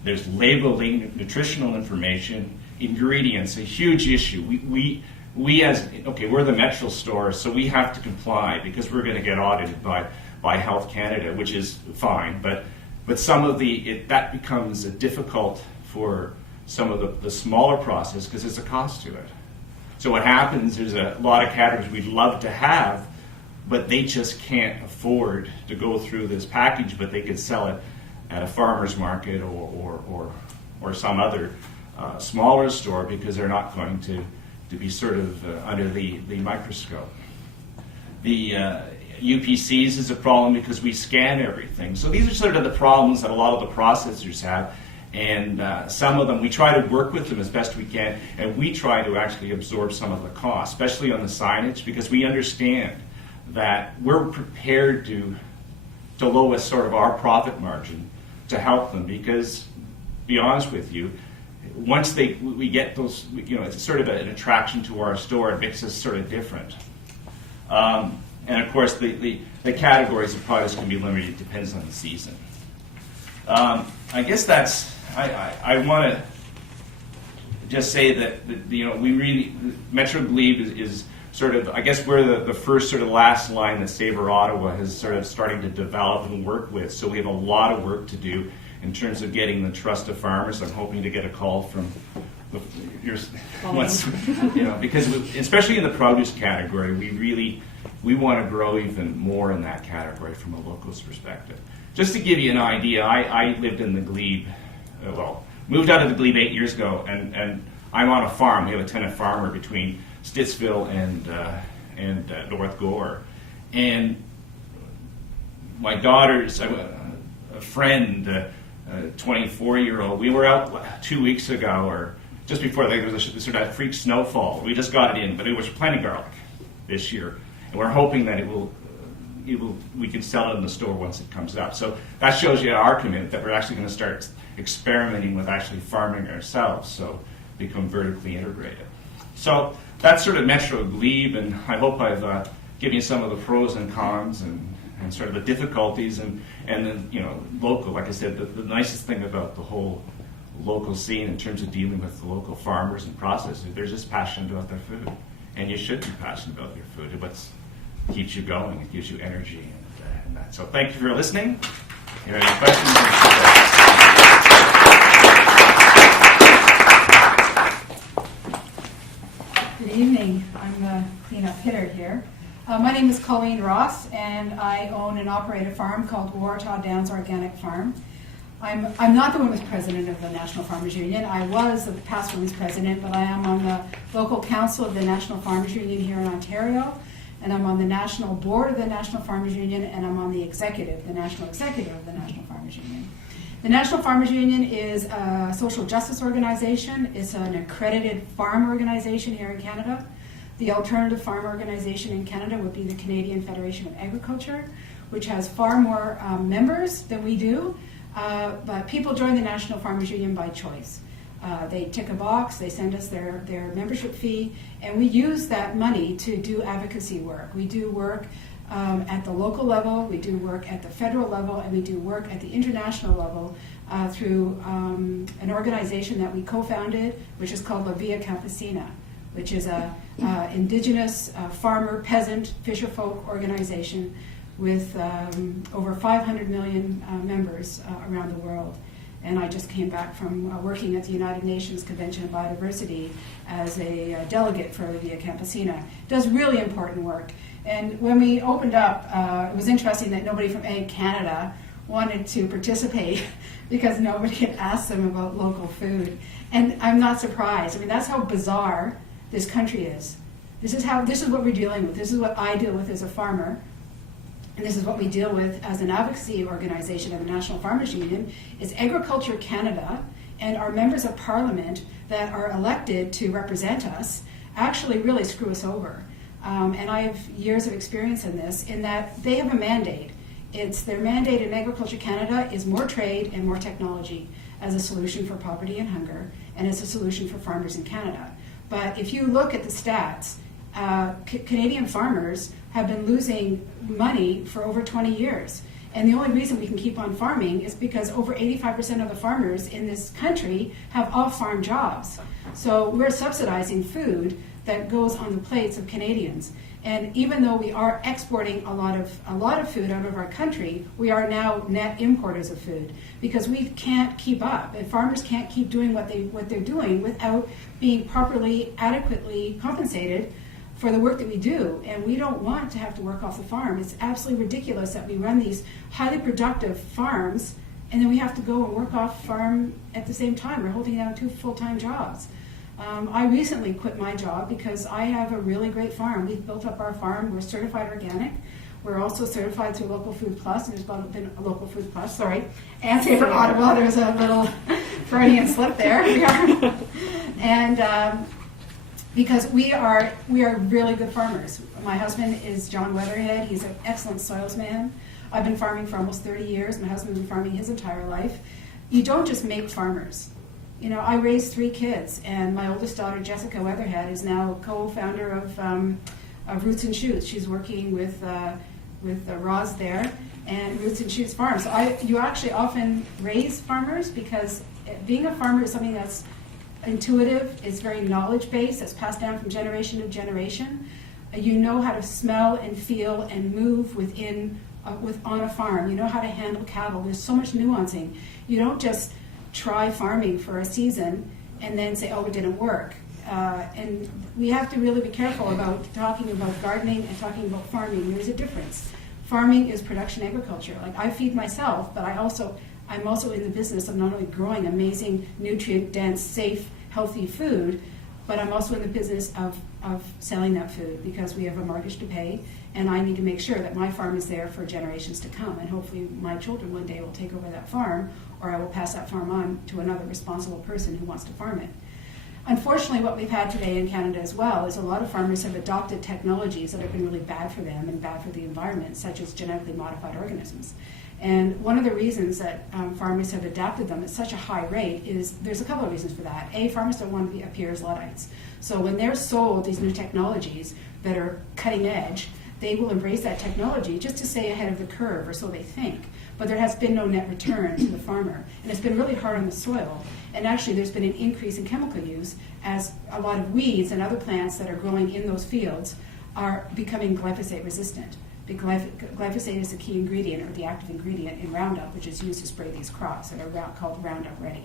there's labeling, nutritional information, ingredients, a huge issue. We're the Metro store, so we have to comply because we're going to get audited by Health Canada, which is fine. But some of that becomes difficult for some of the smaller process because there's a cost to it. So what happens? There's a lot of categories we'd love to have, but they just can't afford to go through this package. But they could sell it at a farmer's market or some other smaller store because they're not going to be sort of under the microscope. The UPCs is a problem because we scan everything. So these are sort of the problems that a lot of the processors have. And some of them, we try to work with them as best we can, and we try to actually absorb some of the costs, especially on the signage, because we understand that we're prepared to lower sort of our profit margin to help them because, to be honest with you, once we get those, it's sort of an attraction to our store. It makes us sort of different. And of course, the categories of products can be limited. It depends on the season. I guess I want to just say that we really, Metro Glebe is sort of, I guess we're the first sort of last line that Savour Ottawa has sort of starting to develop and work with. So we have a lot of work to do in terms of getting the trust of farmers. I'm hoping to get a call from because especially in the produce category, we want to grow even more in that category from a local's perspective. Just to give you an idea, I lived in the Glebe, moved out of the Glebe 8 years ago, and I'm on a farm. We have a tenant farmer between Stittsville and North Gore. And my daughter's a friend, a 24-year-old, we were out 2 weeks ago, or just before there was a sort of freak snowfall. We just got it in, but it was plenty garlic this year. And we're hoping that we can sell it in the store once it comes up. So that shows you our commitment that we're actually going to start experimenting with actually farming ourselves, so become vertically integrated. So that's sort of Metro Glebe, and I hope I've given you some of the pros and cons and sort of the difficulties and then local. Like I said, the nicest thing about the whole local scene in terms of dealing with the local farmers and processors, they're just passionate about their food, and you should be passionate about your food. It keeps you going, it gives you energy and that. So thank you for listening. If you have any questions, Good evening. I'm the cleanup hitter here. My name is Colleen Ross, and I own and operate a farm called Waratah Downs Organic Farm. I'm not the women's president of the National Farmers Union. I was the past women's president, but I am on the local council of the National Farmers Union here in Ontario, and I'm on the national board of the National Farmers Union, and I'm on the national executive of the National Farmers Union. The National Farmers Union is a social justice organization. It's an accredited farm organization here in Canada. The alternative farm organization in Canada would be the Canadian Federation of Agriculture, which has far more members than we do, but people join the National Farmers Union by choice. They tick a box, they send us their membership fee, and we use that money to do advocacy work. We do work at the local level, we do work at the federal level, and we do work at the international level through an organization that we co-founded, which is called La Via Campesina, which is a indigenous farmer, peasant, fisherfolk organization with over 500 million members around the world. And I just came back from working at the United Nations Convention on Biodiversity as a delegate for La Via Campesina. It does really important work. And when we opened up, it was interesting that nobody from Ag Canada wanted to participate because nobody had asked them about local food. And I'm not surprised. I mean, that's how bizarre this country is. This is what we're dealing with. This is what I deal with as a farmer. And this is what we deal with as an advocacy organization of the National Farmers Union, is Agriculture Canada and our members of parliament that are elected to represent us actually really screw us over. and I have years of experience in this, in that they have a mandate. It's their mandate in Agriculture Canada is more trade and more technology as a solution for poverty and hunger, and as a solution for farmers in Canada. But if you look at the stats, Canadian farmers have been losing money for over 20 years. And the only reason we can keep on farming is because over 85% of the farmers in this country have off-farm jobs. So we're subsidizing food that goes on the plates of Canadians. And even though we are exporting a lot of food out of our country, we are now net importers of food because we can't keep up. And farmers can't keep doing what they're doing without being properly, adequately compensated for the work that we do. And we don't want to have to work off the farm. It's absolutely ridiculous that we run these highly productive farms and then we have to go and work off farm at the same time. We're holding down 2 full-time jobs. I recently quit my job because I have a really great farm. We've built up our farm. We're certified organic. We're also certified through Local Food Plus. There's been a Local Food Plus, sorry. And Savour Ottawa, there's a little Freudian slip there. And because we are really good farmers. My husband is John Weatherhead. He's an excellent soilsman. I've been farming for almost 30 years. My husband's been farming his entire life. You don't just make farmers. You know, I raised 3 kids, and my oldest daughter, Jessica Weatherhead, is now co-founder of Roots and Shoots. She's working with Roz there, and Roots and Shoots Farm. So you actually often raise farmers because being a farmer is something that's intuitive, it's very knowledge-based, it's passed down from generation to generation. You know how to smell and feel and move on a farm. You know how to handle cattle. There's so much nuancing. You don't just try farming for a season and then say, oh, it didn't work. And we have to really be careful about talking about gardening and talking about farming. There's a difference. Farming is production agriculture. Like, I feed myself, but I'm also in the business of not only growing amazing, nutrient-dense, safe, healthy food, but I'm also in the business of selling that food because we have a mortgage to pay, and I need to make sure that my farm is there for generations to come, and hopefully my children one day will take over that farm, or I will pass that farm on to another responsible person who wants to farm it. Unfortunately, what we've had today in Canada as well is a lot of farmers have adopted technologies that have been really bad for them and bad for the environment, such as genetically modified organisms. And one of the reasons that farmers have adapted them at such a high rate is, there's a couple of reasons for that. A, farmers don't want to appear as Luddites. So when they're sold these new technologies that are cutting edge, they will embrace that technology just to stay ahead of the curve, or so they think. But there has been no net return to the farmer. And it's been really hard on the soil. And actually there's been an increase in chemical use as a lot of weeds and other plants that are growing in those fields are becoming glyphosate resistant. Glyphosate is the key ingredient, or the active ingredient in Roundup, which is used to spray these crops that are called Roundup Ready.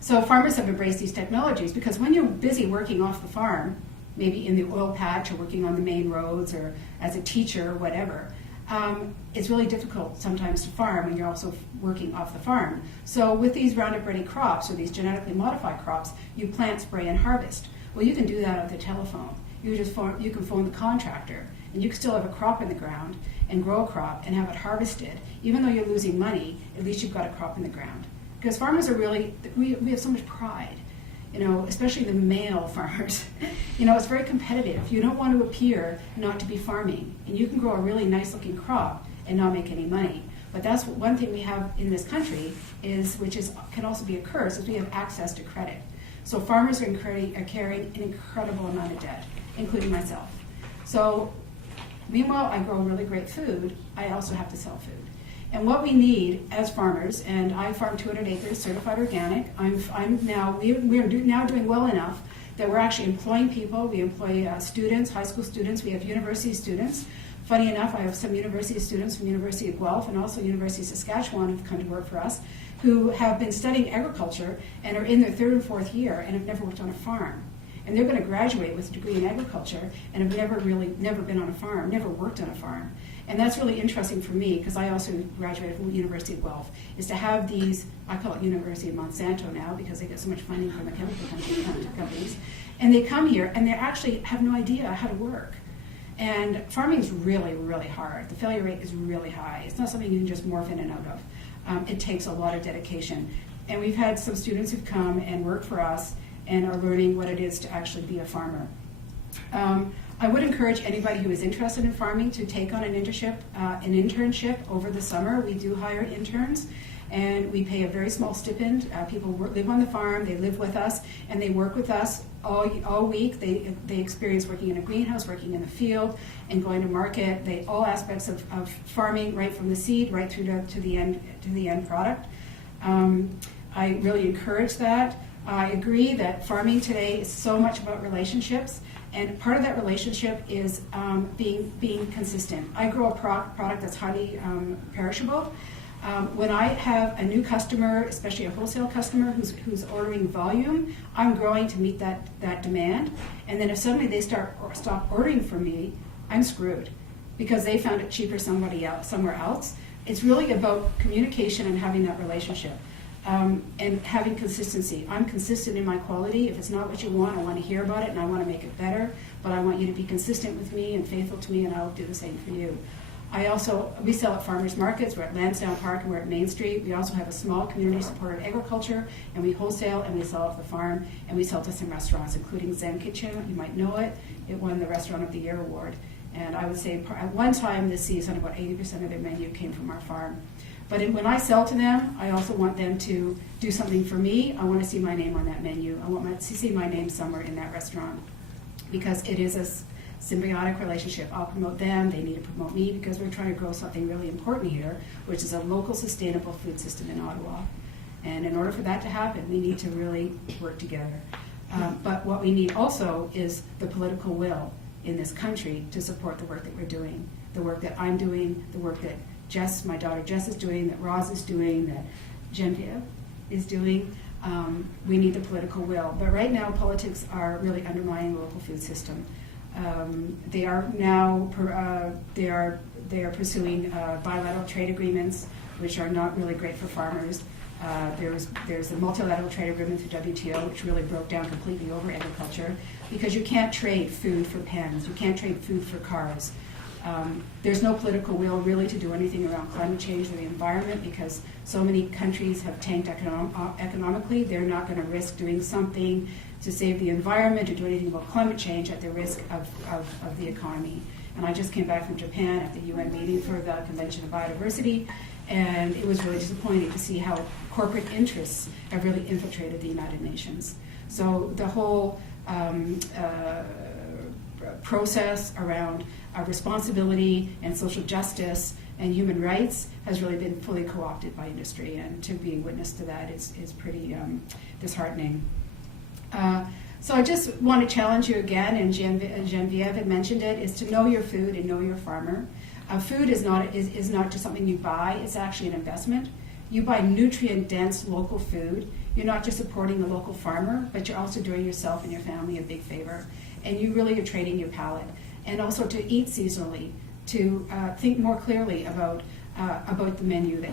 So farmers have embraced these technologies because when you're busy working off the farm, maybe in the oil patch or working on the main roads or as a teacher or whatever, it's really difficult sometimes to farm when you're also working off the farm. So with these Roundup Ready crops or these genetically modified crops, you plant, spray, and harvest. Well, you can do that on the telephone. You can phone the contractor, and you can still have a crop in the ground and grow a crop and have it harvested. Even though you're losing money, at least you've got a crop in the ground. Because farmers are really, we have so much pride, especially the male farmers. It's very competitive. You don't want to appear not to be farming. And you can grow a really nice looking crop and not make any money. But that's one thing we have in this country, can also be a curse, is we have access to credit. So farmers are carrying an incredible amount of debt, including myself. So meanwhile, I grow really great food. I also have to sell food. And what we need as farmers, and I farm 200 acres, certified organic. We're now doing well enough that we're actually employing people. We employ students, high school students. We have university students. Funny enough, I have some university students from University of Guelph and also University of Saskatchewan who've come to work for us, who have been studying agriculture and are in their 3rd and 4th year and have never worked on a farm. And they're going to graduate with a degree in agriculture and have never been on a farm, never worked on a farm. And that's really interesting for me, because I also graduated from the University of Guelph, is to have these, I call it University of Monsanto now, because they get so much funding from the chemical companies. And they come here and they actually have no idea how to work. And farming is really, really hard. The failure rate is really high. It's not something you can just morph in and out of. It takes a lot of dedication. And we've had some students who've come and work for us and are learning what it is to actually be a farmer. I would encourage anybody who is interested in farming to take on an internship over the summer. We do hire interns, and we pay a very small stipend. People live on the farm, they live with us, and they work with us all week. They experience working in a greenhouse, working in the field, and going to market. All aspects of farming, right from the seed right through to the end product. I really encourage that. I agree that farming today is so much about relationships, and part of that relationship is being consistent. I grow a product that's highly perishable. When I have a new customer, especially a wholesale customer who's ordering volume, I'm growing to meet that demand. And then if suddenly they stop ordering from me, I'm screwed because they found it cheaper somewhere else. It's really about communication and having that relationship. And having consistency. I'm consistent in my quality. If it's not what you want, I want to hear about it and I want to make it better, but I want you to be consistent with me and faithful to me, and I'll do the same for you. We sell at farmers markets. We're at Lansdowne Park and we're at Main Street. We also have a small community-supported agriculture, and we wholesale and we sell off the farm, and we sell to some restaurants, including Zen Kitchen. You might know it. It won the Restaurant of the Year award. And I would say at one time this season, about 80% of their menu came from our farm. But when I sell to them, I also want them to do something for me. I want to see my name on that menu. I want to see my name somewhere in that restaurant, because it is a symbiotic relationship. I'll promote them, they need to promote me, because we're trying to grow something really important here, which is a local sustainable food system in Ottawa. And in order for that to happen, we need to really work together. But what we need also is the political will in this country to support the work that we're doing, the work that I'm doing, the work that my daughter Jess is doing, that Roz is doing, that Geneviève is doing. We need the political will. But right now, politics are really undermining the local food system. They are pursuing bilateral trade agreements, which are not really great for farmers. There's a multilateral trade agreement through WTO, which really broke down completely over agriculture, because you can't trade food for pens, you can't trade food for cars. There's no political will really to do anything around climate change or the environment, because so many countries have tanked economically. They're not going to risk doing something to save the environment or do anything about climate change at the risk of the economy. And I just came back from Japan at the UN meeting for the Convention of Biodiversity, and it was really disappointing to see how corporate interests have really infiltrated the United Nations. So the whole process around responsibility and social justice and human rights has really been fully co-opted by industry, and to be witness to that is pretty disheartening. So I just want to challenge you again, and Geneviève had mentioned it, is to know your food and know your farmer. Food is not just something you buy, it's actually an investment. You buy nutrient-dense local food. You're not just supporting the local farmer, but you're also doing yourself and your family a big favor. And you really are trading your palate. And also to eat seasonally, to think more clearly about the menu that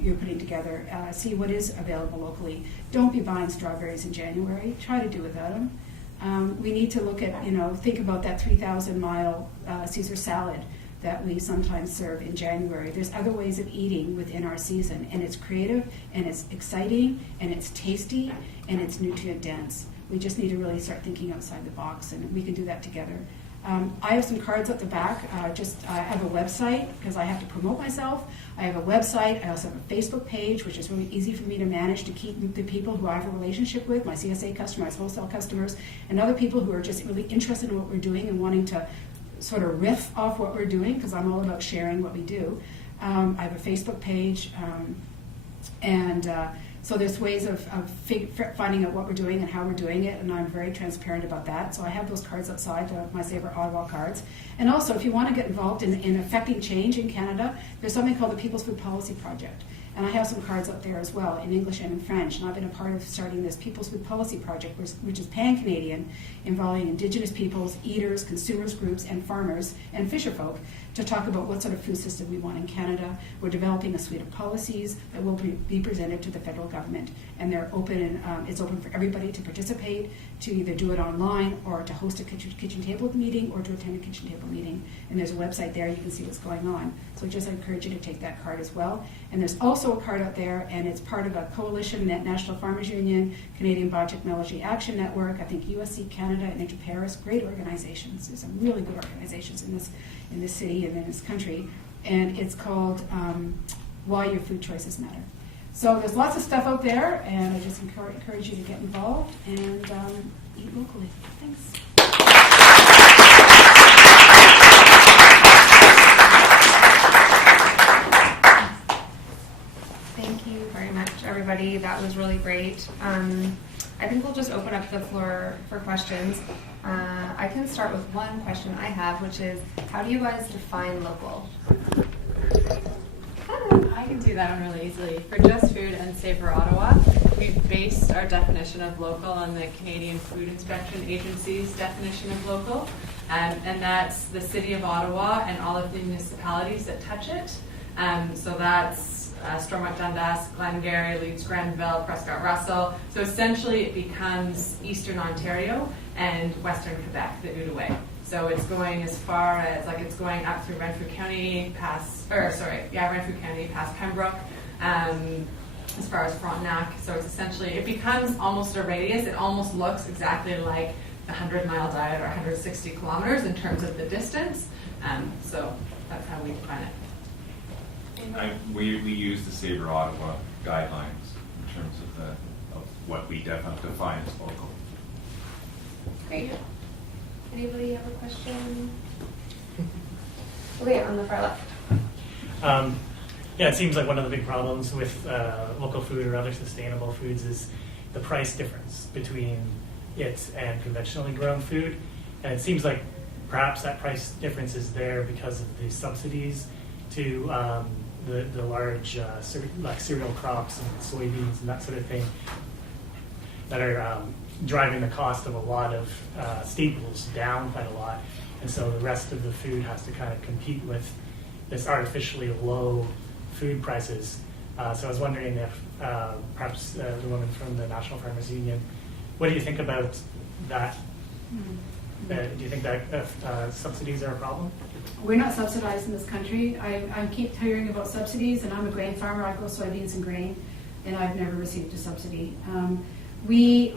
you're putting together. See what is available locally. Don't be buying strawberries in January. Try to do without them. We need to look at, think about that 3,000-mile Caesar salad that we sometimes serve in January. There's other ways of eating within our season, and it's creative, and it's exciting, and it's tasty, and it's nutrient dense. We just need to really start thinking outside the box, and we can do that together. I have some cards at the back. I have a website because I have to promote myself. I have a website. I also have a Facebook page, which is really easy for me to manage to keep the people who I have a relationship with, my CSA customers, wholesale customers, and other people who are just really interested in what we're doing and wanting to sort of riff off what we're doing, because I'm all about sharing what we do. I have a Facebook page, so there's ways of finding out what we're doing and how we're doing it, and I'm very transparent about that. So I have those cards outside, my Savour Ottawa cards. And also, if you want to get involved in affecting change in Canada, there's something called the People's Food Policy Project. And I have some cards up there as well, in English and in French. And I've been a part of starting this People's Food Policy Project, which is pan-Canadian, involving Indigenous peoples, eaters, consumers groups, and farmers, and fisherfolk, to talk about what sort of food system we want in Canada. We're developing a suite of policies that will be presented to the federal government. And they're open, and it's open for everybody to participate. to either do it online or to host a kitchen table meeting or to attend a kitchen table meeting. And there's a website there, you can see what's going on. So just encourage you to take that card as well. And there's also a card out there, and it's part of a coalition, that National Farmers Union, Canadian Biotechnology Action Network, I think USC Canada and Inter-Paris, great organizations. There's some really good organizations in this city and in this country. And it's called Why Your Food Choices Matter. So there's lots of stuff out there, and I just encourage you to get involved and eat locally. Thanks. Thank you very much, everybody. That was really great. I think we'll just open up the floor for questions. I can start with one question I have, which is, how do you guys define local? I can do that one really easily. For Just Food and Savour Ottawa, we've based our definition of local on the Canadian Food Inspection Agency's definition of local, and that's the City of Ottawa and all of the municipalities that touch it. So that's Stormont Dundas, Glengarry, Leeds Grenville, Prescott Russell. So essentially it becomes Eastern Ontario and Western Quebec, the Outaouais. So it's going as far as, like, it's going up through Renfrew County, Renfrew County, past Pembroke, as far as Frontenac. So it's essentially, it becomes almost a radius. It almost looks exactly like the 100-mile diet or 160 kilometers in terms of the distance. So that's how we define it. We use the Savour Ottawa guidelines in terms of what we define as local. Great. Anybody have a question? Okay, on the far left. Yeah, it seems like one of the big problems with local food or other sustainable foods is the price difference between it and conventionally grown food. And it seems like perhaps that price difference is there because of the subsidies to the large cereal crops and soybeans and that sort of thing that are driving the cost of a lot of staples down quite a lot. And so the rest of the food has to kind of compete with this artificially low food prices. So I was wondering if perhaps the woman from the National Farmers Union, what do you think about that? Do you think that subsidies are a problem? We're not subsidized in this country. I keep hearing about subsidies, and I'm a grain farmer. I grow soybeans and grain, and I've never received a subsidy. We're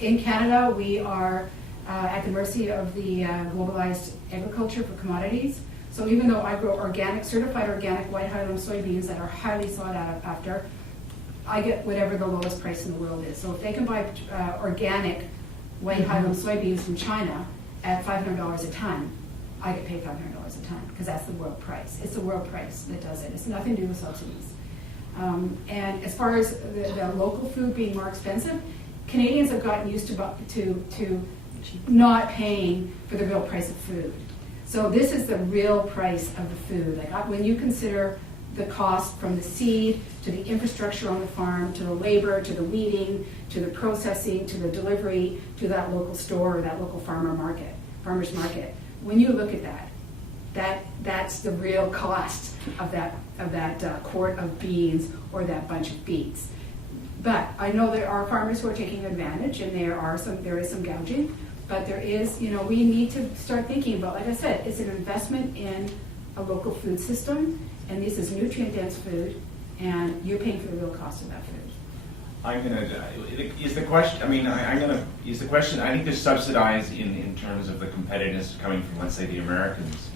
in Canada. We are at the mercy of the globalized agriculture for commodities. So even though I grow certified organic white Highland soybeans that are highly sought after, I get whatever the lowest price in the world is. So if they can buy organic white Highland soybeans from China at $500 a ton, I get paid $500 a ton because that's the world price. It's the world price that does it. It's nothing to do with subsidies. And as far as the local food being more expensive, Canadians have gotten used to not paying for the real price of food. So this is the real price of the food. Like when you consider the cost from the seed to the infrastructure on the farm, to the labor, to the weeding, to the processing, to the delivery, to that local store or that local farmer's market. When you look at that's the real cost of that quart of beans or that bunch of beets. But I know there are farmers who are taking advantage, and there is some gouging. But there is, we need to start thinking about, like I said, it's an investment in a local food system, and this is nutrient-dense food, and you're paying for the real cost of that food. Is the question, I think they're subsidized in terms of the competitiveness coming from, let's say, the Americans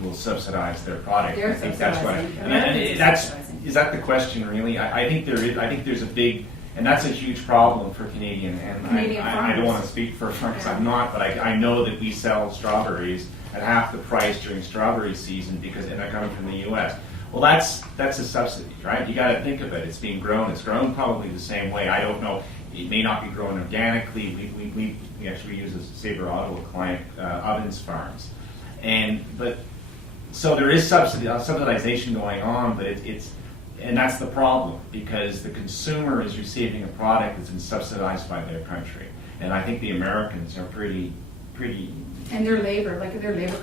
will subsidize their product. They're I think that's subsidizing. Is that the question really? I think there's a big, and that's a huge problem for Canadian I don't want to speak for because I'm not, but I know that we sell strawberries at half the price during strawberry season because they're coming from the U.S. Well, that's a subsidy, right? You got to think of it. It's being grown. It's grown probably the same way. I don't know. It may not be grown organically. We actually use a Savour Ottawa client, Ovens Farms, but so there is subsidization going on, but and that's the problem because the consumer is receiving a product that's been subsidized by their country, and I think the Americans are pretty. And their labor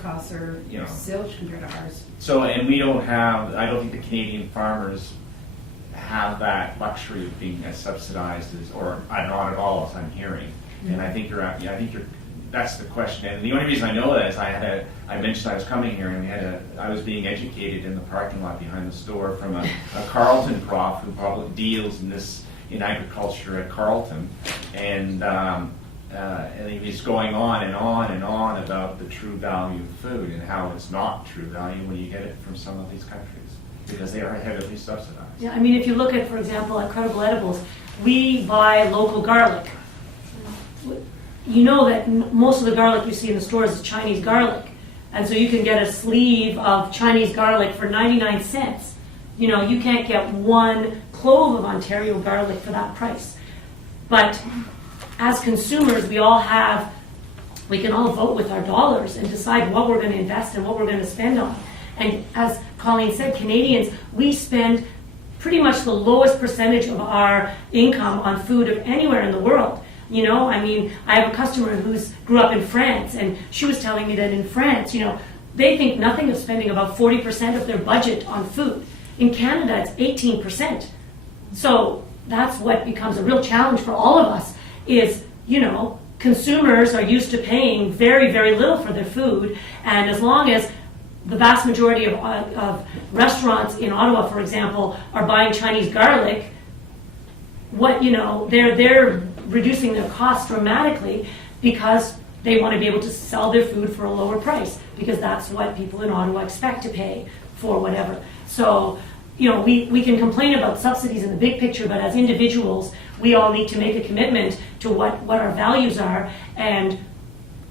costs are zilch compared to ours. So, and we don't have. I don't think the Canadian farmers have that luxury of being as subsidized as, or not at all, as I'm hearing. And I think that's the question. And the only reason I know that is I mentioned I was coming here, and I was being educated in the parking lot behind the store from a Carleton prof who probably deals in agriculture at Carleton, and he was going on and on and on about the true value of food and how it's not true value when you get it from some of these countries because they are heavily subsidized. Yeah, I mean, if you look at, for example, at Credible Edibles, we buy local garlic. You know that most of the garlic you see in the stores is Chinese garlic. And so you can get a sleeve of Chinese garlic for 99 cents. You know, you can't get one clove of Ontario garlic for that price. But as consumers, we can all vote with our dollars and decide what we're going to invest and what we're going to spend on. And as Colleen said, Canadians, we spend pretty much the lowest percentage of our income on food of anywhere in the world. You know, I mean, I have a customer who's grew up in France, and she was telling me that in France, you know, they think nothing of spending about 40% of their budget on food. In Canada, it's 18%. So that's what becomes a real challenge for all of us is, you know, consumers are used to paying very, very little for their food, and as long as the vast majority of restaurants in Ottawa, for example, are buying Chinese garlic, they're reducing their costs dramatically because they want to be able to sell their food for a lower price because that's what people in Ottawa expect to pay for whatever. So, you know, we can complain about subsidies in the big picture, but as individuals, we all need to make a commitment to what our values are and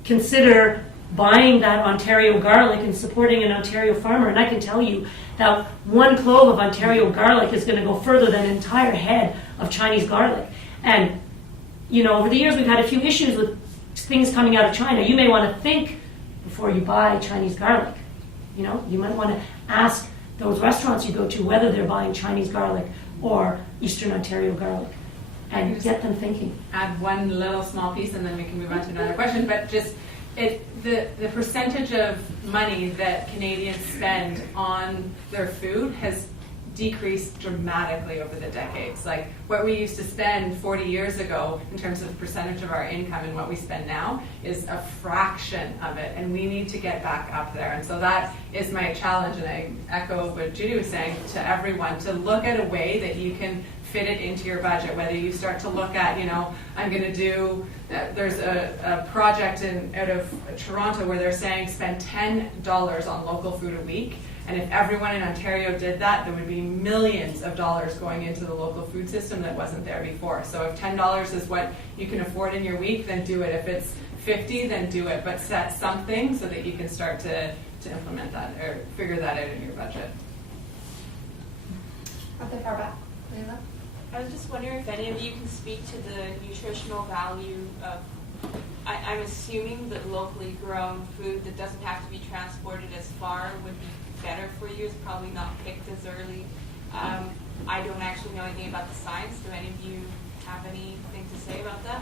consider buying that Ontario garlic and supporting an Ontario farmer. And I can tell you that one clove of Ontario garlic is going to go further than an entire head of Chinese garlic. And, you know, over the years we've had a few issues with things coming out of China. You may want to think before you buy Chinese garlic. You know, you might want to ask those restaurants you go to whether they're buying Chinese garlic or Eastern Ontario garlic and get them thinking. Add one little small piece and then we can move on to another question, but just the percentage of money that Canadians spend on their food has decreased dramatically over the decades. Like what we used to spend 40 years ago in terms of the percentage of our income and what we spend now is a fraction of it, and we need to get back up there. And so that is my challenge, and I echo what Judi was saying to everyone, to look at a way that you can fit it into your budget, whether you start to look at, you know, I'm going to do, there's a project out of Toronto where they're saying spend $10 on local food a week. And if everyone in Ontario did that, there would be millions of dollars going into the local food system that wasn't there before. So if $10 is what you can afford in your week, then do it. If it's $50, then do it. But set something so that you can start to implement that or figure that out in your budget. At the far back, Leila. I was just wondering if any of you can speak to the nutritional value of, I'm assuming that locally grown food that doesn't have to be transported as far would be better for you. It's probably not picked as early. I don't actually know anything about the science. Do any of you have anything to say about that?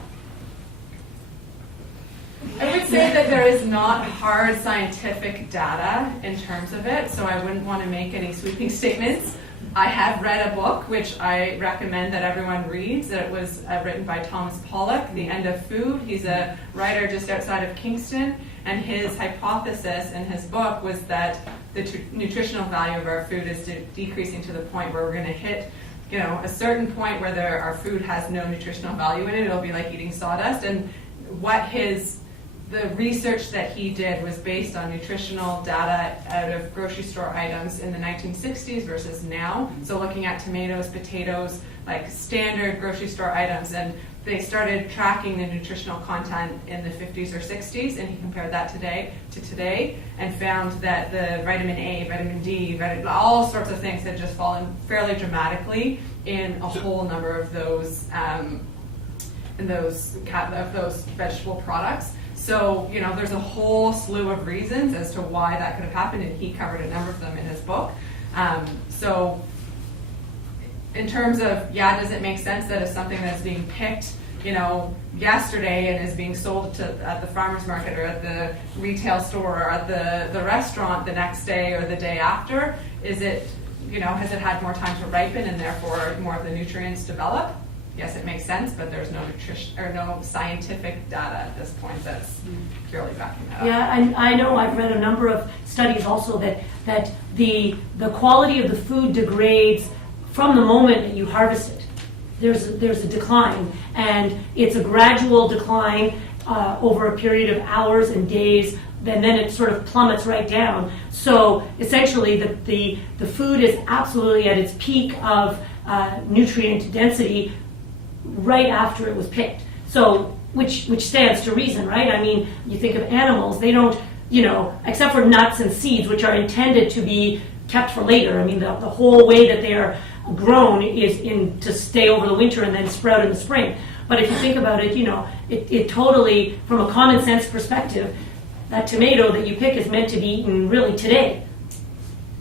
I would say that there is not hard scientific data in terms of it, so I wouldn't want to make any sweeping statements. I have read a book, which I recommend that everyone reads. It was written by Thomas Pollock, The End of Food. He's a writer just outside of Kingston, and his hypothesis in his book was that the nutritional value of our food is decreasing to the point where we're going to hit, you know, a certain point where our food has no nutritional value in it. It'll be like eating sawdust. And the research that he did was based on nutritional data out of grocery store items in the 1960s versus now. So looking at tomatoes, potatoes, like standard grocery store items, and they started tracking the nutritional content in the 50s or 60s, and he compared that to today and found that the vitamin A, vitamin D, all sorts of things had just fallen fairly dramatically in a whole number of those vegetable products. So, you know, there's a whole slew of reasons as to why that could have happened, and he covered a number of them in his book. So in terms of, does it make sense that if something that's being picked, you know, yesterday and is being sold at the farmer's market or at the retail store or at the restaurant the next day or the day after, is it, has it had more time to ripen and therefore more of the nutrients develop? Yes, it makes sense, but there's no nutrition or no scientific data at this point that's purely backing that up. Yeah, and I know I've read a number of studies also that the quality of the food degrades from the moment that you harvest it. There's a decline, and it's a gradual decline over a period of hours and days, and then it sort of plummets right down. So essentially the food is absolutely at its peak of nutrient density right after it was picked. So which stands to reason, right? I mean, you think of animals, they don't, except for nuts and seeds, which are intended to be kept for later. I mean, the whole way that they are grown is to stay over the winter and then sprout in the spring. But if you think about it, it totally, from a common sense perspective, that tomato that you pick is meant to be eaten really today,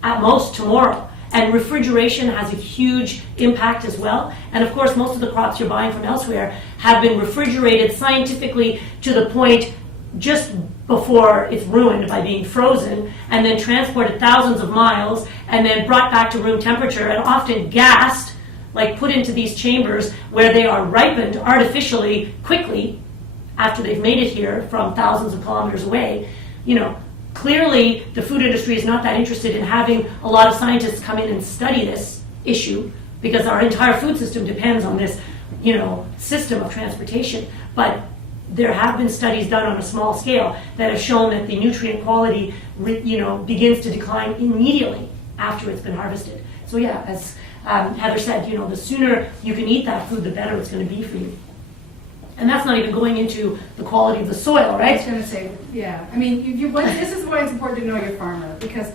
at most tomorrow. And refrigeration has a huge impact as well. And of course, most of the crops you're buying from elsewhere have been refrigerated scientifically to the point just before it's ruined by being frozen, and then transported thousands of miles, and then brought back to room temperature, and often gassed, like put into these chambers where they are ripened artificially quickly after they've made it here from thousands of kilometers away. Clearly the food industry is not that interested in having a lot of scientists come in and study this issue, because our entire food system depends on this, system of transportation. But there have been studies done on a small scale that have shown that the nutrient quality, begins to decline immediately after it's been harvested. So yeah, as Heather said, the sooner you can eat that food, the better it's going to be for you. And that's not even going into the quality of the soil, right? I was going to say, yeah. I mean, this is why it's important to know your farmer, because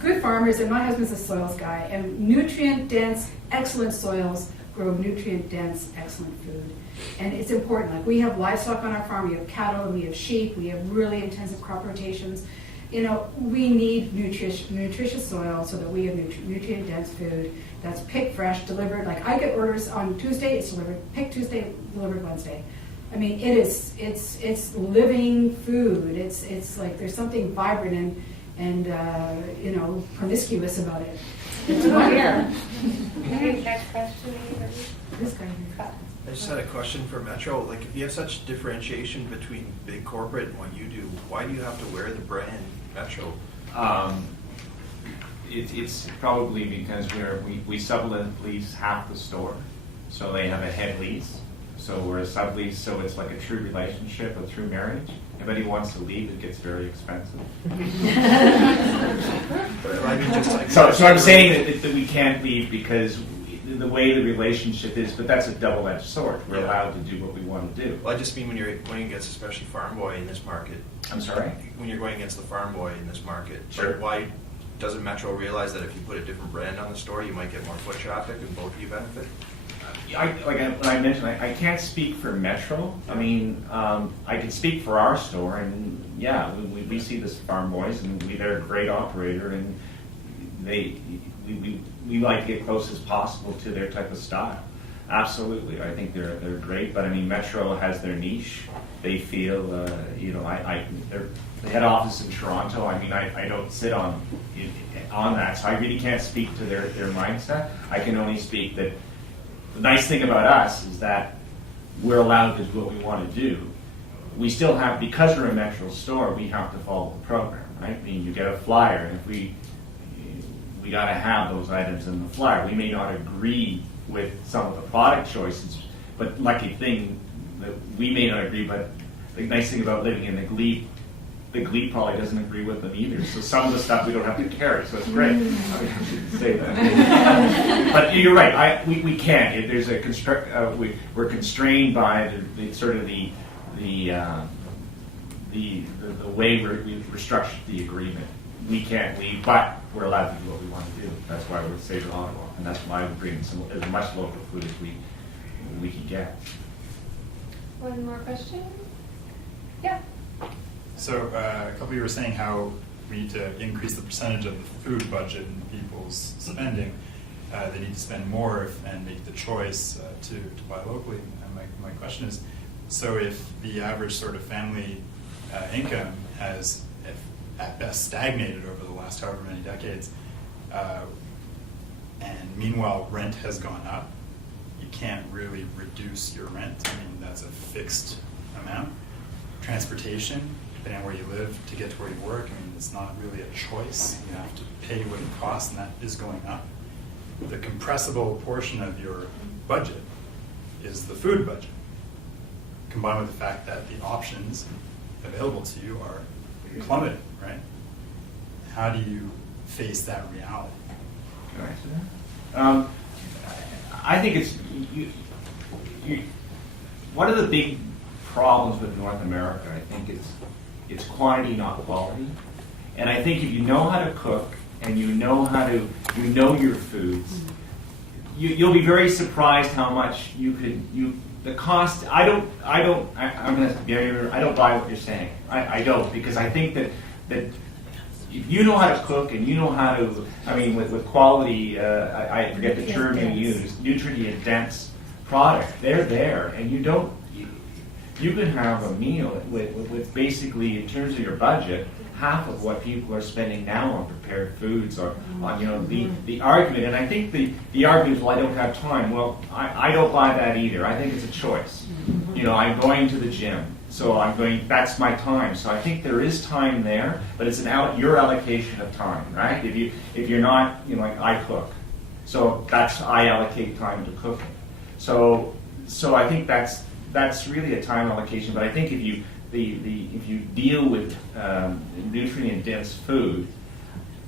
good farmers, and my husband's a soils guy, and nutrient-dense, excellent soils grow nutrient-dense, excellent food. And it's important. Like, we have livestock on our farm, we have cattle, and we have sheep, we have really intensive crop rotations. We need nutritious soil so that we have nutrient-dense food that's picked fresh, delivered. Like, I get orders on Tuesday, it's delivered, picked Tuesday, delivered Wednesday. I mean, it's living food. It's like there's something vibrant and promiscuous about it. It's wonderful. Okay, next question. This guy here. I just had a question for Metro. Like, if you have such differentiation between big corporate and what you do, why do you have to wear the brand Metro? It's probably because we sublease half the store, so they have a head lease. So we're a sublease, so it's like a true relationship, a true marriage. If anybody wants to leave, it gets very expensive. But I mean, just like so I'm saying that we can't leave because the way the relationship is, but that's a double-edged sword. We're allowed to do what we want to do. Well, I just mean when you're going against, especially Farm Boy in this market. I'm sorry? When you're going against the Farm Boy in this market, Sure. like, why doesn't Metro realize that if you put a different brand on the store, you might get more foot traffic and both of you benefit? Like I mentioned, I can't speak for Metro. I mean, I can speak for our store, and yeah, we see this Farm Boys, and they're a great operator, and we like to get close as possible to their type of style. Absolutely, I think they're great. But I mean, Metro has their niche. They feel, their head office in Toronto. I mean, I don't sit on that, so I really can't speak to their mindset. I can only speak that. The nice thing about us is that we're allowed to do what we want to do. We still have, because we're a Metro store, we have to follow the program, right? I mean, you get a flyer, and if we got to have those items in the flyer. We may not agree with some of the product choices, but lucky thing that we may not agree, but the nice thing about living in the Glebe probably doesn't agree with them either. So some of the stuff we don't have to carry, so it's great. I shouldn't say that. But you're right. We can't. There's a we're constrained by the sort of the way we're structured the agreement. We can't leave, but we're allowed to do what we want to do. That's why we're Savour Ottawa, and that's why we're bringing as much local food as we can get. One more question? Yeah. So a couple of you were saying how we need to increase the percentage of the food budget in people's spending. They need to spend more and make the choice to buy locally. And my question is, so if the average sort of family income has at best stagnated over the last however many decades, And meanwhile, rent has gone up. You can't really reduce your rent. I mean, that's a fixed amount. Transportation, depending on where you live, to get to where you work, I mean, it's not really a choice. You have to pay what it costs, and that is going up. The compressible portion of your budget is the food budget, combined with the fact that the options available to you are plummeting, right? How do you face that reality? Can I answer that? I think it's one of the big problems with North America. I think it's quantity, not quality. And I think if you know how to cook and you know your foods, you'll be very surprised how much the cost. I don't buy what you're saying. I don't, because I think that if you know how to cook and you know how to, I mean, with quality, I forget the term you use, nutrient dense product, they're there, and you can have a meal with basically, in terms of your budget, half of what people are spending now on prepared foods or on, the argument. And I think the argument is, well, I don't have time. Well, I don't buy that either. I think it's a choice. I'm going to the gym, so that's my time. So I think there is time there, but it's your allocation of time, right? If you're not, like I cook, so I allocate time to cooking. So I think that's really a time allocation. But I think if you deal with nutrient dense food,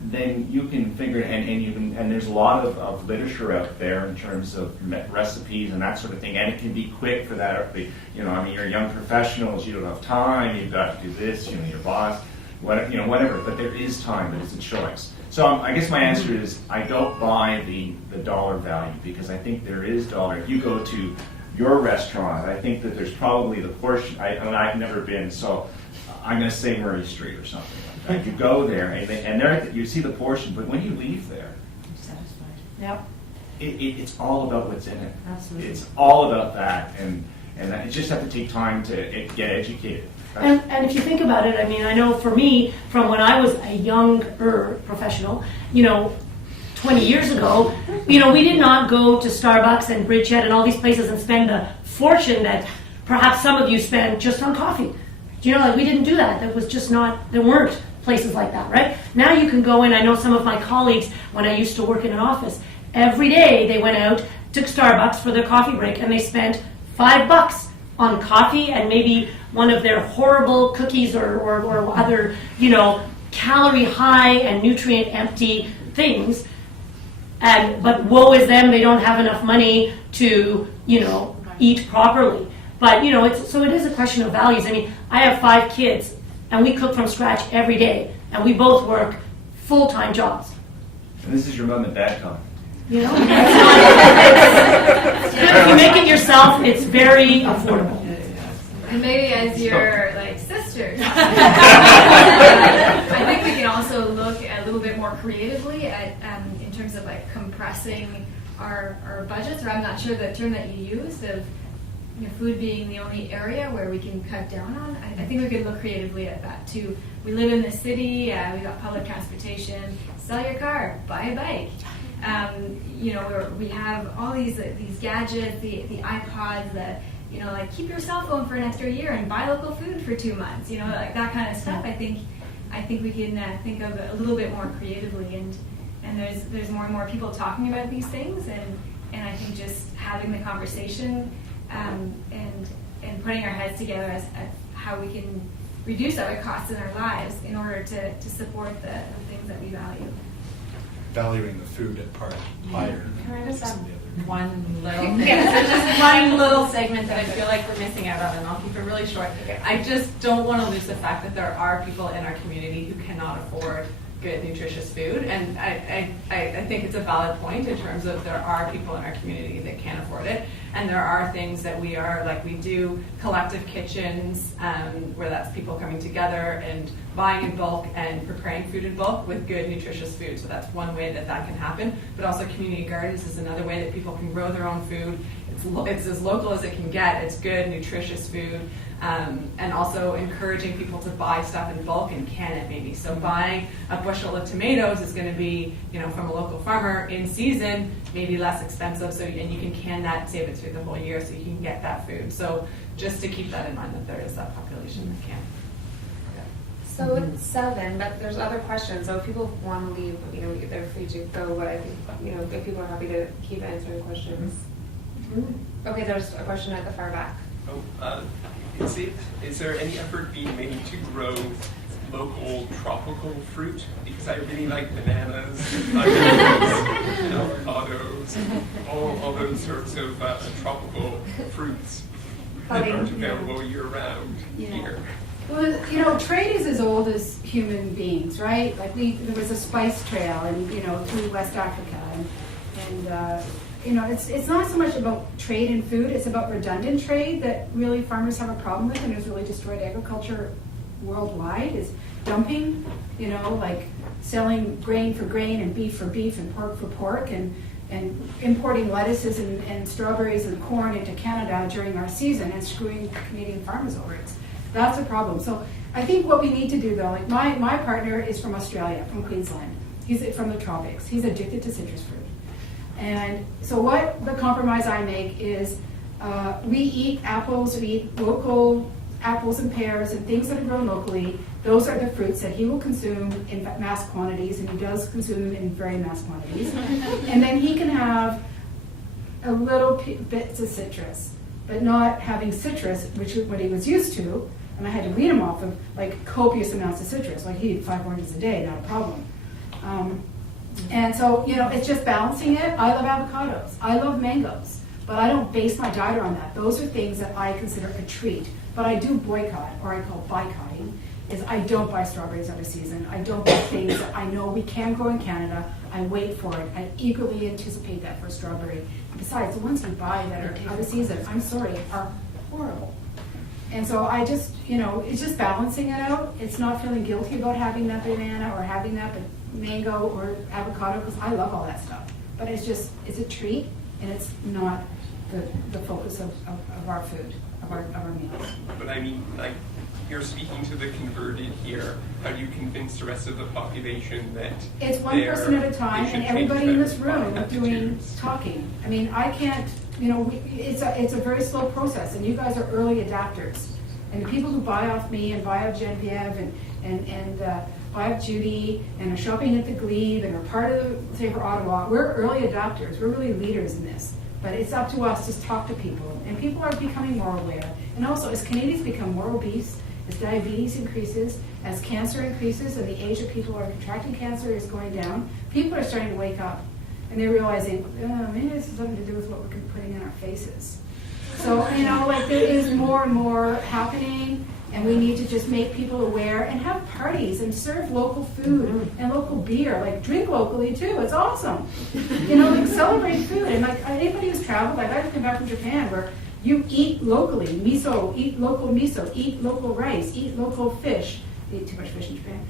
then you can figure and there's a lot of literature out there in terms of recipes and that sort of thing, and it can be quick for that. You're young professionals, you don't have time, you've got to do this, your boss, whatever. But there is time, but it's a choice. So I guess my answer is I don't buy the dollar value, because I think there is dollar. If you go to your restaurant, I think that there's probably the portion. I've never been, so I'm going to say Murray Street or something like that. You go there, and there you see the portion, but when you leave there, I'm satisfied. Yep. It's all about what's in it. Absolutely. It's all about that, and you just have to take time to get educated. And if you think about it, I mean, I know for me, from when I was a younger professional, 20 years ago, we did not go to Starbucks and Bridgehead and all these places and spend the fortune that perhaps some of you spend just on coffee. We didn't do that. That was just there weren't places like that, right? Now you can go in. I know some of my colleagues, when I used to work in an office, every day they went out, took Starbucks for their coffee break, and they spent $5 on coffee and maybe one of their horrible cookies or other, calorie high and nutrient empty things. But woe is them, they don't have enough money to, eat properly. But, it is a question of values. I mean, I have 5 kids, and we cook from scratch every day, and we both work full-time jobs. And this is your mom and dad talking. It's good if you make it yourself. It's very affordable. And maybe as your sisters, I think we can also look a little bit more creatively at in terms of compressing our budgets. Or I'm not sure the term that you used of food being the only area where we can cut down on. I think we could look creatively at that too. We live in the city. We got public transportation. Sell your car. Buy a bike. We have all these gadgets, the iPods that. Keep your cell phone for an extra year and buy local food for 2 months. That kind of stuff. I think we can think of it a little bit more creatively, and there's more and more people talking about these things, and I think just having the conversation and putting our heads together as how we can reduce other costs in our lives in order to support the things that we value. Valuing the food at part higher. Can I just add one little thing? There's just one little segment that I feel like we're missing out on, and I'll keep it really short. I just don't want to lose the fact that there are people in our community who cannot afford good, nutritious food, and I think it's a valid point in terms of there are people in our community that can't afford it, and there are things that we do collective kitchens, where that's people coming together and buying in bulk and preparing food in bulk with good, nutritious food. So that's one way that can happen, but also community gardens is another way that people can grow their own food. It's as local as it can get. It's good, nutritious food. And also encouraging people to buy stuff in bulk and can it maybe. So buying a bushel of tomatoes is going to be, from a local farmer in season, maybe less expensive. So and you can can that, save it through the whole year, so you can get that food. So just to keep that in mind, that there is that population that can. So it's 7, but there's other questions. So if people want to leave, they're free to go. But I think, if people are happy to keep answering questions. Okay, there's a question at the far back. Is there any effort being made to grow local tropical fruit? Because I really like bananas, avocados, all those sorts of tropical fruits that aren't available year-round here. Well, trade is as old as human beings, right? Like there was a spice trail, and through West Africa, and it's not so much about trade in food; it's about redundant trade that really farmers have a problem with, and has really destroyed agriculture worldwide. Is dumping, like selling grain for grain and beef for beef and pork for pork, and importing lettuces and strawberries and corn into Canada during our season and screwing Canadian farmers over. That's a problem. So I think what we need to do, though, like my partner is from Australia, from Queensland. He's from the tropics. He's addicted to citrus fruit. And so what the compromise I make is we eat apples, we eat local apples and pears and things that are grown locally. Those are the fruits that he will consume in mass quantities, and he does consume them in very mass quantities. And then he can have a little bits of citrus, but not having citrus, which is what he was used to. And I had to wean him off of like copious amounts of citrus. Like he'd eat 5 oranges a day, not a problem. And so, it's just balancing it. I love avocados. I love mangoes. But I don't base my diet on that. Those are things that I consider a treat. But I do boycott, or I call boycotting, is I don't buy strawberries every season. I don't buy things that I know we can grow in Canada. I wait for it. I eagerly anticipate that first strawberry. Besides, the ones you buy that are out of season, I'm sorry, are horrible. And so I just, it's just balancing it out. It's not feeling guilty about having that banana or having that mango or avocado, because I love all that stuff. But it's a treat, and it's not the focus of our food, of our meals. But I mean, like, you're speaking to the converted here. How do you convince the rest of the population that it's one person at a time, and everybody in this room doing talking? I mean, I can't. It's a very slow process, and you guys are early adapters. And the people who buy off me and buy off Geneviève and buy off Judi and are shopping at the Glebe and are part of Savour Ottawa, we're early adapters. We're really leaders in this. But it's up to us to talk to people, and people are becoming more aware. And also, as Canadians become more obese, as diabetes increases, as cancer increases, and the age of people who are contracting cancer is going down, people are starting to wake up. And they're realizing, maybe this has something to do with what we're putting in our faces. So, there is more and more happening, and we need to just make people aware and have parties and serve local food and local beer. Like, drink locally, too. It's awesome. Celebrate food. And, anybody who's traveled, I just came back from Japan, where you eat locally. Miso, eat local rice, eat local fish. I eat too much fish in Japan.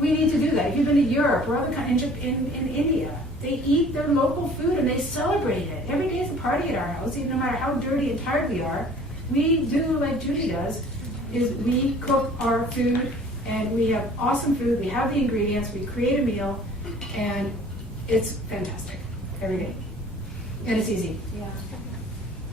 We need to do that. If you've been to Europe or other countries, in India, they eat their local food and they celebrate it. Every day is a party at our house, even no matter how dirty and tired we are. We do like Judi does, is we cook our food, and we have awesome food. We have the ingredients. We create a meal, and it's fantastic every day, and it's easy. Yeah.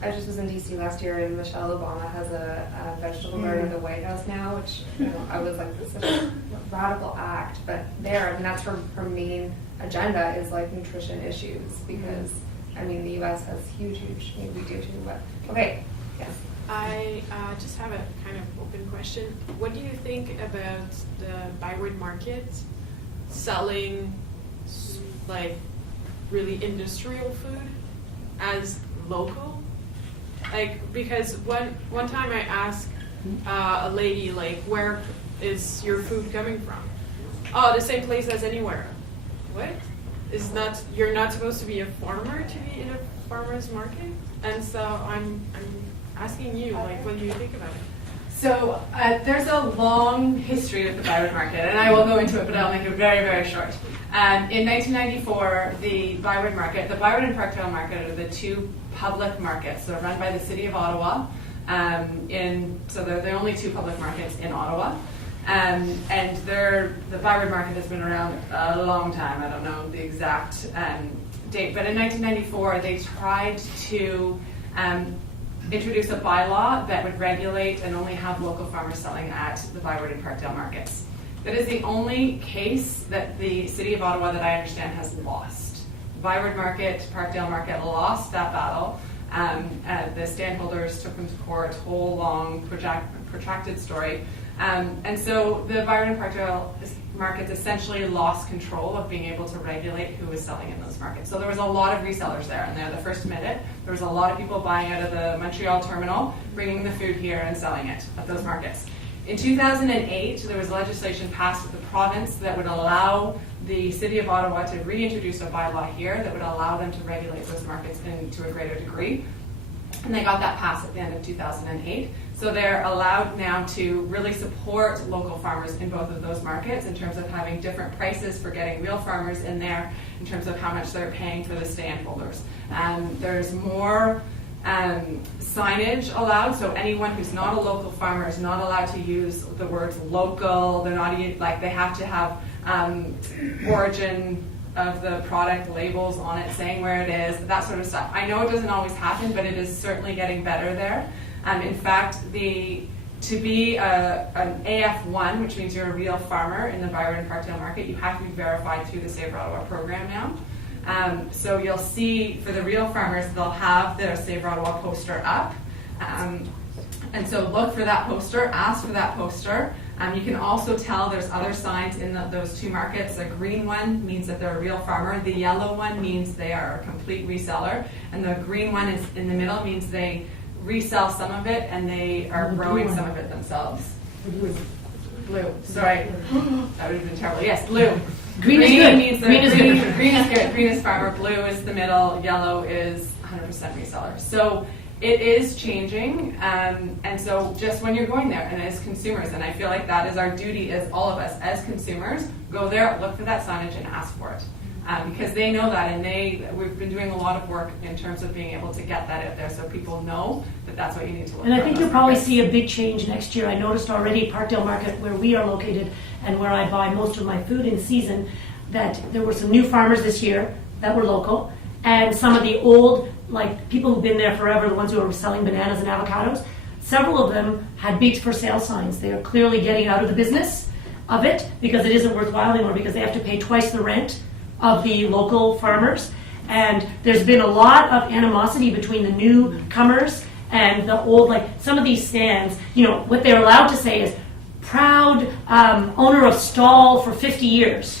I just was in DC last year, and Michelle Obama has a vegetable garden at the White House now, which I was like, this is a radical act. But that's her main agenda is like nutrition issues, because the U.S. has huge, maybe we do too. But okay, yes. I just have a kind of open question. What do you think about the byward market selling like really industrial food as local? Because one time I asked a lady, where is your food coming from? Oh, the same place as anywhere. What? You're not supposed to be a farmer to be in a farmer's market? And so I'm asking you, what do you think about it? So there's a long history of the Byward Market, and I will go into it, but I'll make it very, very short. In 1994, the Byward Market, the Byward and Parkdale Market are the two public markets. They're run by the City of Ottawa. So they're the only two public markets in Ottawa. And the Byward Market has been around a long time. I don't know the exact date, but in 1994, they tried to introduce a bylaw that would regulate and only have local farmers selling at the Byward and Parkdale markets. That is the only case that the City of Ottawa that I understand has lost. The Byward Market, Parkdale Market lost that battle. The standholders took them to court, whole long protracted story. And so the Byward and Parkdale markets essentially lost control of being able to regulate who was selling in those markets. So there was a lot of resellers there, and they're the first to admit it. There was a lot of people buying out of the Montreal terminal, bringing the food here and selling it at those markets. In 2008, there was legislation passed at the province that would allow the City of Ottawa to reintroduce a bylaw here that would allow them to regulate those markets to a greater degree. And they got that passed at the end of 2008. So they're allowed now to really support local farmers in both of those markets in terms of having different prices for getting real farmers in there, in terms of how much they're paying for the standholders. There's more signage allowed, so anyone who's not a local farmer is not allowed to use the words local. They're not they have to have origin of the product labels on it saying where it is, that sort of stuff. I know it doesn't always happen, but it is certainly getting better there. In fact, to be an AF1, which means you're a real farmer in the Byward and Parkdale market, you have to be verified through the Savour Ottawa program now. So you'll see for the real farmers, they'll have their Savour Ottawa poster up. And so look for that poster, ask for that poster. You can also tell there's other signs in those two markets. A green one means that they're a real farmer. The yellow one means they are a complete reseller. And the green one is in the middle means they resell some of it and they are growing some of it themselves. Blue. Sorry. That would have been terrible. Yes, blue. Green is good. Means green is good. Green is good. Green is farmer. Blue is the middle. Yellow is 100% reseller. So it is changing, and so just when you're going there, and as consumers, and I feel like that is our duty as all of us as consumers, go there, look for that signage, and ask for it. Because they know that, and we've been doing a lot of work in terms of being able to get that out there so people know that that's what you need to look for. And I think you'll probably see a big change next year. I noticed already Parkdale Market, where we are located and where I buy most of my food in season, that there were some new farmers this year that were local, and some of the old, like people who've been there forever, the ones who are selling bananas and avocados, several of them had big for sale signs. They are clearly getting out of the business of it because it isn't worthwhile anymore, because they have to pay twice the rent of the local farmers. And there's been a lot of animosity between the newcomers and the old, like some of these stands, what they're allowed to say is proud owner of stall for 50 years.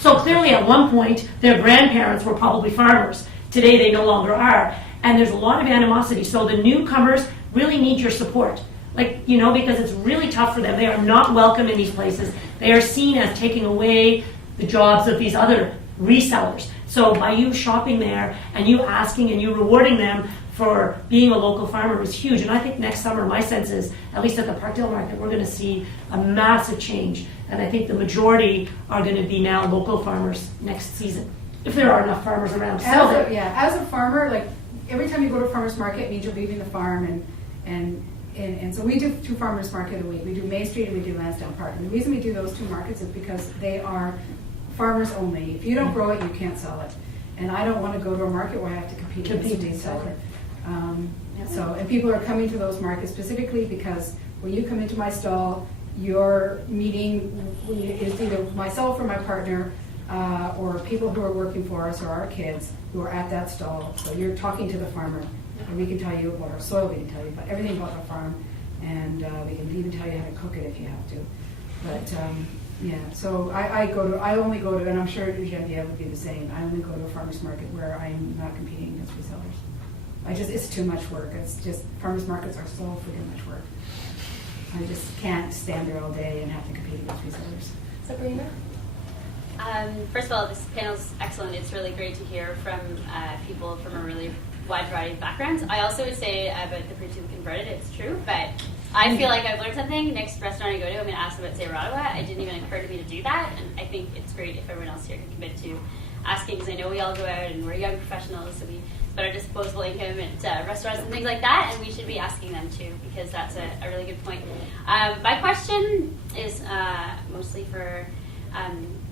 So clearly at one point, their grandparents were probably farmers. Today they no longer are. And there's a lot of animosity. So the newcomers really need your support. Because it's really tough for them. They are not welcome in these places. They are seen as taking away the jobs of these other resellers. So by you shopping there and you asking and you rewarding them for being a local farmer is huge. And I think next summer, my sense is, at least at the Parkdale Market, we're going to see a massive change. And I think the majority are going to be now local farmers next season, if there are enough farmers around to sell it. As a farmer, every time you go to a farmer's market, it means you're leaving the farm, and so we do 2 farmers market a week. We do Main Street and we do Lansdowne Park. And the reason we do those 2 markets is because they are farmers only. If you don't grow it, you can't sell it. And I don't want to go to a market where I have to compete against a reseller. And people are coming to those markets specifically because when you come into my stall, you're meeting is either myself or my partner or people who are working for us or our kids who are at that stall. So you're talking to the farmer, and we can tell you about our soil, we can tell you about everything about the farm, and we can even tell you how to cook it if you have to. But so I only go to, and I'm sure Geneviève would be the same, I only go to a farmer's market where I'm not competing against resellers. It's too much work. It's just, farmers markets are so freaking much work. I just can't stand there all day and have to compete against resellers. Sabrina? First of all, this panel's excellent. It's really great to hear from people from a really wide variety of backgrounds. I also would say about the preach and converted, it's true, but I I feel like I've learned something. Next restaurant I go to, I'm going to ask about Savour Ottawa. It didn't even occur to me to do that, and I think it's great if everyone else here can commit to asking, because I know we all go out and we're young professionals, so we spend our disposable income at restaurants and things like that, and we should be asking them too, because that's a really good point. My question is mostly for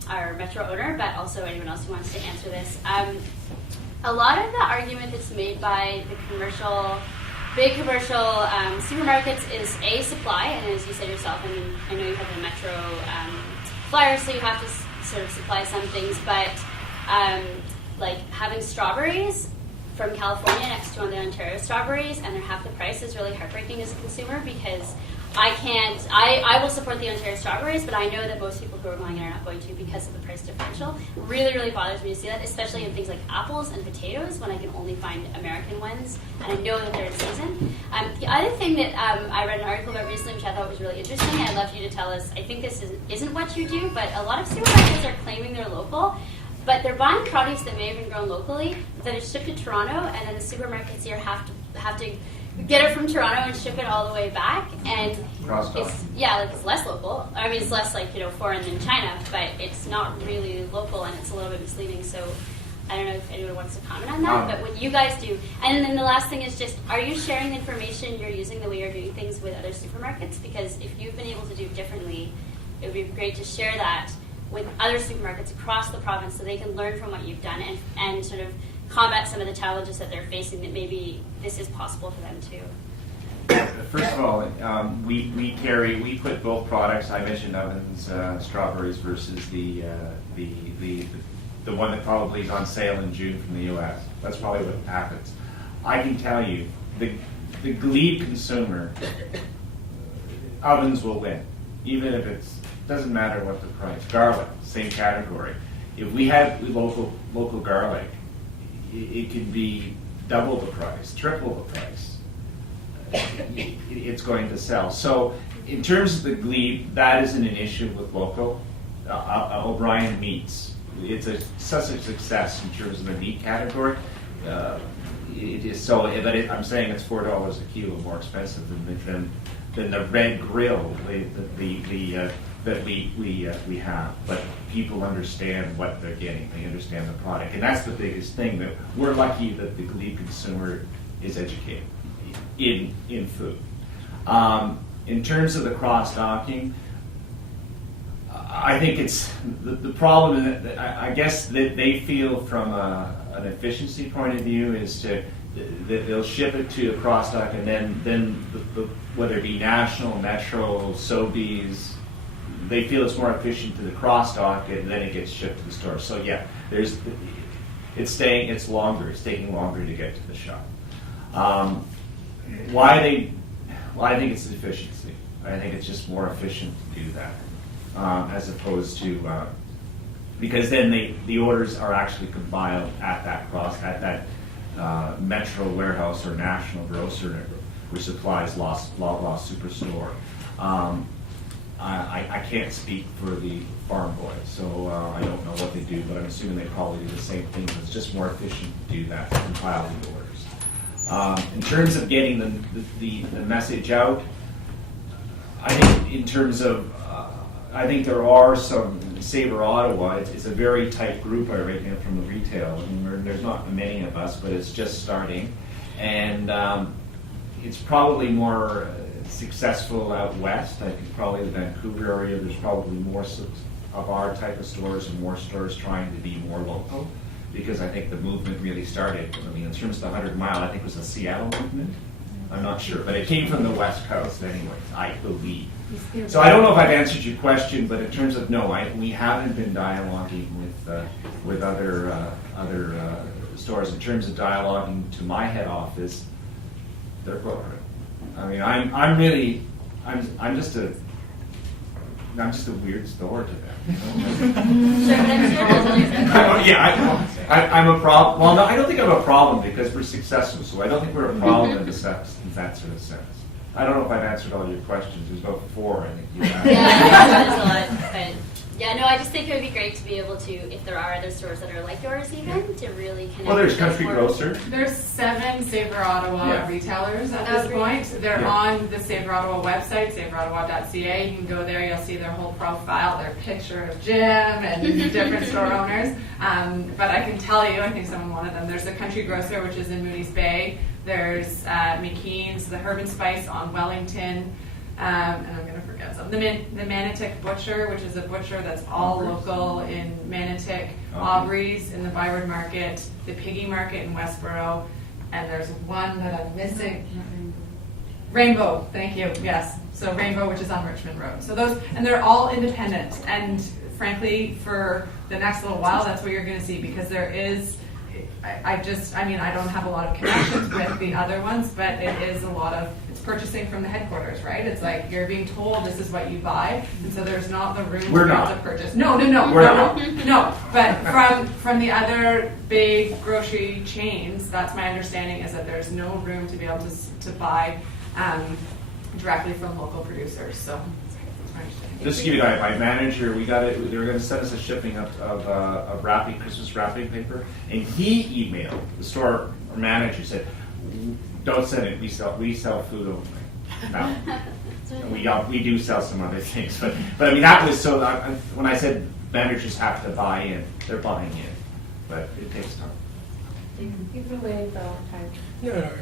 our Metro owner, but also anyone else who wants to answer this. A lot of the argument that's made by the big commercial supermarkets is A, supply, and as you said yourself, I mean, I know you have the Metro flyer, so you have to sort of supply some things, but like having strawberries from California next to the Ontario strawberries, and they're half the price is really heartbreaking as a consumer, because I will support the Ontario strawberries, but I know that most people who are going in are not going to because of the price differential. Really, really bothers me to see that, especially in things like apples and potatoes, when I can only find American ones, and I know that they're in season. The other thing that I read an article about recently, which I thought was really interesting, and I'd love you to tell us, I think this isn't what you do, but a lot of supermarkets are claiming they're local, but they're buying produce that may have been grown locally, that is shipped to Toronto, and then the supermarkets here have to get it from Toronto and ship it all the way back, and it's less local. I mean, it's less foreign than China, but it's not really local, and it's a little bit misleading. So I don't know if anyone wants to comment on that, but what you guys do. And then the last thing is just, are you sharing the information you're using the way you're doing things with other supermarkets? Because if you've been able to do differently, it would be great to share that with other supermarkets across the province, so they can learn from what you've done and sort of combat some of the challenges that they're facing, that maybe this is possible for them too. First of all, we put both products. I mentioned ovens, strawberries versus the one that probably is on sale in June from the U.S. That's probably what happens. I can tell you, the Glebe consumer, ovens will win, even if it doesn't matter what the price. Garlic, same category. If we have local garlic, it can be double the price, triple the price. It's going to sell. So in terms of the Glebe, that isn't an issue with local. O'Brien Meats, it's such a success in terms of the meat category. It is so, but I'm saying it's $4 a kilo more expensive than the Red Grill that we have, but people understand what they're getting. They understand the product, and that's the biggest thing. That we're lucky that the Glebe consumer is educated in food. In terms of the cross-docking, I think it's the problem that I guess that they feel from an efficiency point of view is that they'll ship it to a cross-dock, and then whether it be National, Metro, Sobeys, they feel it's more efficient to the cross-dock, and then it gets shipped to the store. So yeah, it's taking longer to get to the shop. Why I think it's efficiency. I think it's just more efficient to do that, as opposed to because then the orders are actually compiled at that Metro warehouse or National grocer, which supplies Lost Superstore. I can't speak for the farm boys, so I don't know what they do, but I'm assuming they probably do the same thing. It's just more efficient to do that, to compile the orders. In terms of getting the message out, I think in terms of, I think there are some, Savour Ottawa, it's a very tight group right now from the retail. I mean, there's not many of us, but it's just starting. And it's probably more successful out west. I think probably the Vancouver area, there's probably more of our type of stores and more stores trying to be more local, because I think the movement really started, I mean, in terms of the 100 Mile, I think it was the Seattle movement. I'm not sure, but it came from the West Coast anyways, I believe. So I don't know if I've answered your question, but in terms of we haven't been dialoguing with other stores. In terms of dialoguing to my head office, they're growing. I mean, I'm just a weird store to them. I'm a problem. Well, no, I don't think I'm a problem because we're successful. So I don't think we're a problem in that sort of sense. I don't know if I've answered all your questions. There's about 4, I think. You have. Yeah, there's a lot. Yeah, no, I just think it would be great to be able to, if there are other stores that are like yours even, to really connect. Well, there's with them Country more. Grocer. There's 7 Savour Ottawa Yeah. retailers at Oh, this great. point. They're Yeah. on the Savour Ottawa website, savourottawa.ca. You can go there, you'll see their whole profile, their picture of Jim and different store owners. But I can tell you, I think someone wanted them. There's the Country Grocer, which is in Mooney's Bay. There's McKeen's, the Herb and Spice on Wellington. And I'm going to forget something. The Manotick Butcher, which is a butcher that's all local in Manotick. Aubrey's in the Byward Market. The Piggy Market in Westboro. And there's one that I'm missing. Rainbow, thank you, yes. So Rainbow, which is on Richmond Road. So those, and they're all independent. And frankly, for the next little while, that's what you're going to see, because there is, I don't have a lot of connections with the other ones, but it is a lot of, it's purchasing from the headquarters, right? It's like you're being told this is what you buy, and so there's not the room We're to be not. able to purchase. No. But from the other big grocery chains, that's my understanding, is that there's no room to be able to buy directly from local producers. So that's my understanding. Just to give you my manager, they were going to send us a shipping of wrapping, Christmas wrapping paper, and he emailed the store manager, said, "Don't send it. We sell food only." Now, we do sell some other things, but I mean that was so. When I said managers have to buy in, they're buying in, but it takes time. You can wait the time. No, I don't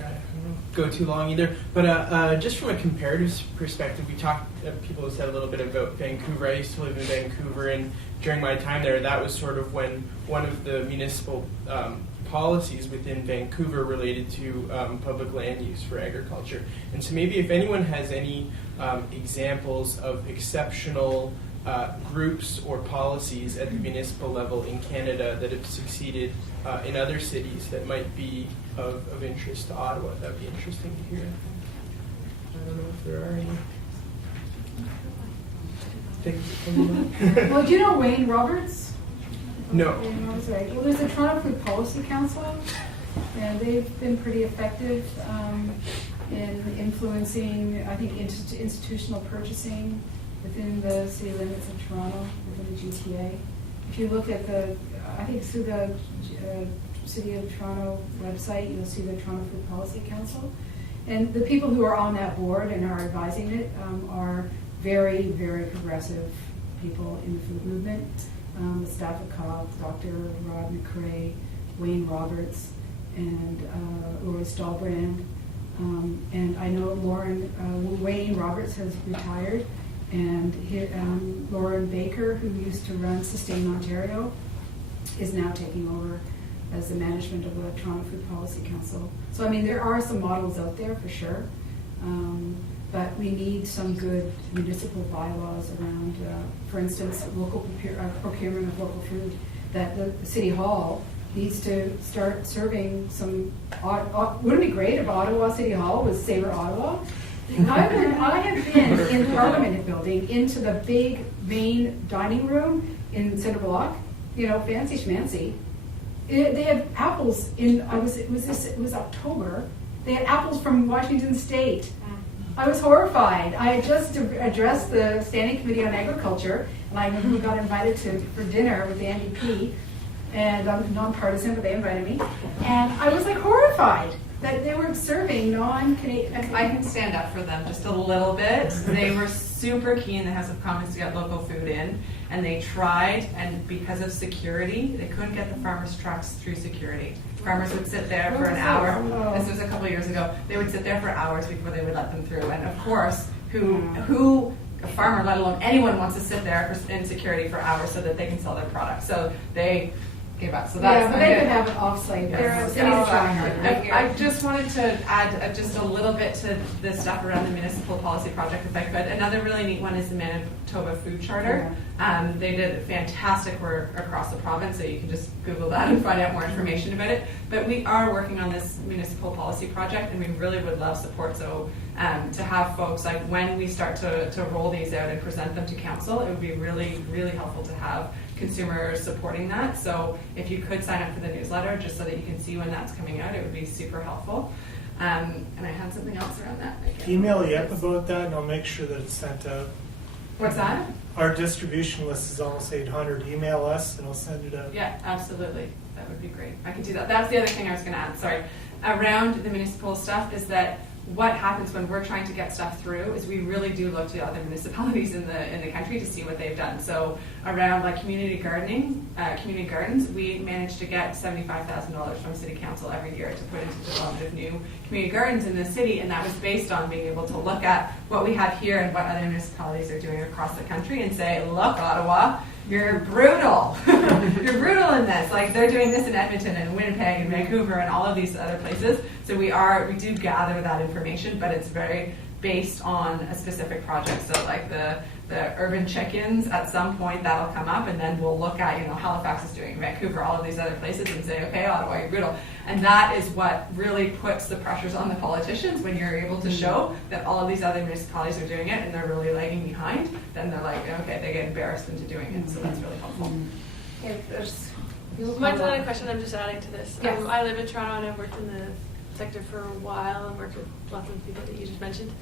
go too long either. But just from a comparative perspective, we talked. People have said a little bit about Vancouver. I used to live in Vancouver, and during my time there, that was sort of when one of the municipal policies within Vancouver related to public land use for agriculture. And so maybe if anyone has any examples of exceptional groups or policies at the municipal level in Canada that have succeeded in other cities that might be of interest to Ottawa, that would be interesting to hear. I don't know if there are any things that come to mind. Well, do you know Wayne Roberts? No. Wayne Roberts, right. Well, there's the Toronto Food Policy Council, and they've been pretty effective in influencing, I think, institutional purchasing within the city limits of Toronto, within the GTA. If you look at I think through the City of Toronto website, you'll see the Toronto Food Policy Council. And the people who are on that board and are advising it are very, very progressive people in the food movement. The staff of Cobb, Dr. Rod McCrae, Wayne Roberts, and Lori Stahlbrand. And I know Wayne Roberts has retired, and Lauren Baker, who used to run Sustain Ontario, is now taking over as the management of the Toronto Food Policy Council. So I mean, there are some models out there for sure, but we need some good municipal bylaws around, for instance, local procurement of local food. That the City Hall needs to start serving some. Wouldn't it be great if Ottawa City Hall was Savour Ottawa? I have been in the Parliament building into the big main dining room in Centre Block. You know, fancy schmancy. They had apples in. It was October. They had apples from Washington State. I was horrified. I had just addressed the Standing Committee on Agriculture, and I got invited for dinner with the NDP, and I'm nonpartisan, but they invited me, and I was like horrified that they were serving non-Canadian. I can stand up for them just a little bit. They were super keen in the House of Commons to get local food in, and they tried, and because of security, they couldn't get the farmers' trucks through security. Farmers would sit there for an hour. This was a couple of years ago. They would sit there for hours before they would let them through. And of course, who a farmer, let alone anyone, wants to sit there in security for hours so that they can sell their product? So they gave up. So that's but they could have an off-site. I just wanted to add just a little bit to the stuff around the municipal policy project, if I could. Another really neat one is the Manitoba Food Charter. They did fantastic work across the province, so you can just Google that and find out more information about it. But we are working on this municipal policy project, and we really would love support. So to have folks, like when we start to roll these out and present them to council, it would be really, really helpful to have consumers supporting that. So if you could sign up for the newsletter just so that you can see when that's coming out, it would be super helpful. And I had something else around that. Email Yep about that, and I'll make sure that it's sent out. What's that? Our distribution list is almost 800. Email us and I'll send it out. Yeah, absolutely. That would be great. I could do that. That's the other thing I was going to add. Sorry. Around the municipal stuff is that what happens when we're trying to get stuff through is we really do look to the other municipalities in the country to see what they've done. So around like community gardening, community gardens, we managed to get $75,000 from City Council every year to put into development of new community gardens in the city, and that was based on being able to look at what we have here and what other municipalities are doing across the country and say, look, Ottawa, you're brutal. You're brutal in this. Like they're doing this in Edmonton and Winnipeg and Vancouver and all of these other places. So we do gather that information, but it's very based on a specific project. So like the urban chickens, at some point that'll come up, and then we'll look at, Halifax is doing, Vancouver, all of these other places, and say, okay, Ottawa, you're brutal. And that is what really puts the pressures on the politicians when you're able to show that all of these other municipalities are doing it and they're really lagging behind. Then they're like, okay, they get embarrassed into doing it. So that's really helpful. Yeah, there's Mine's another question. I'm just adding to this. Yes. I live in Toronto and I've worked in the sector for a while and worked with lots of people that you just mentioned.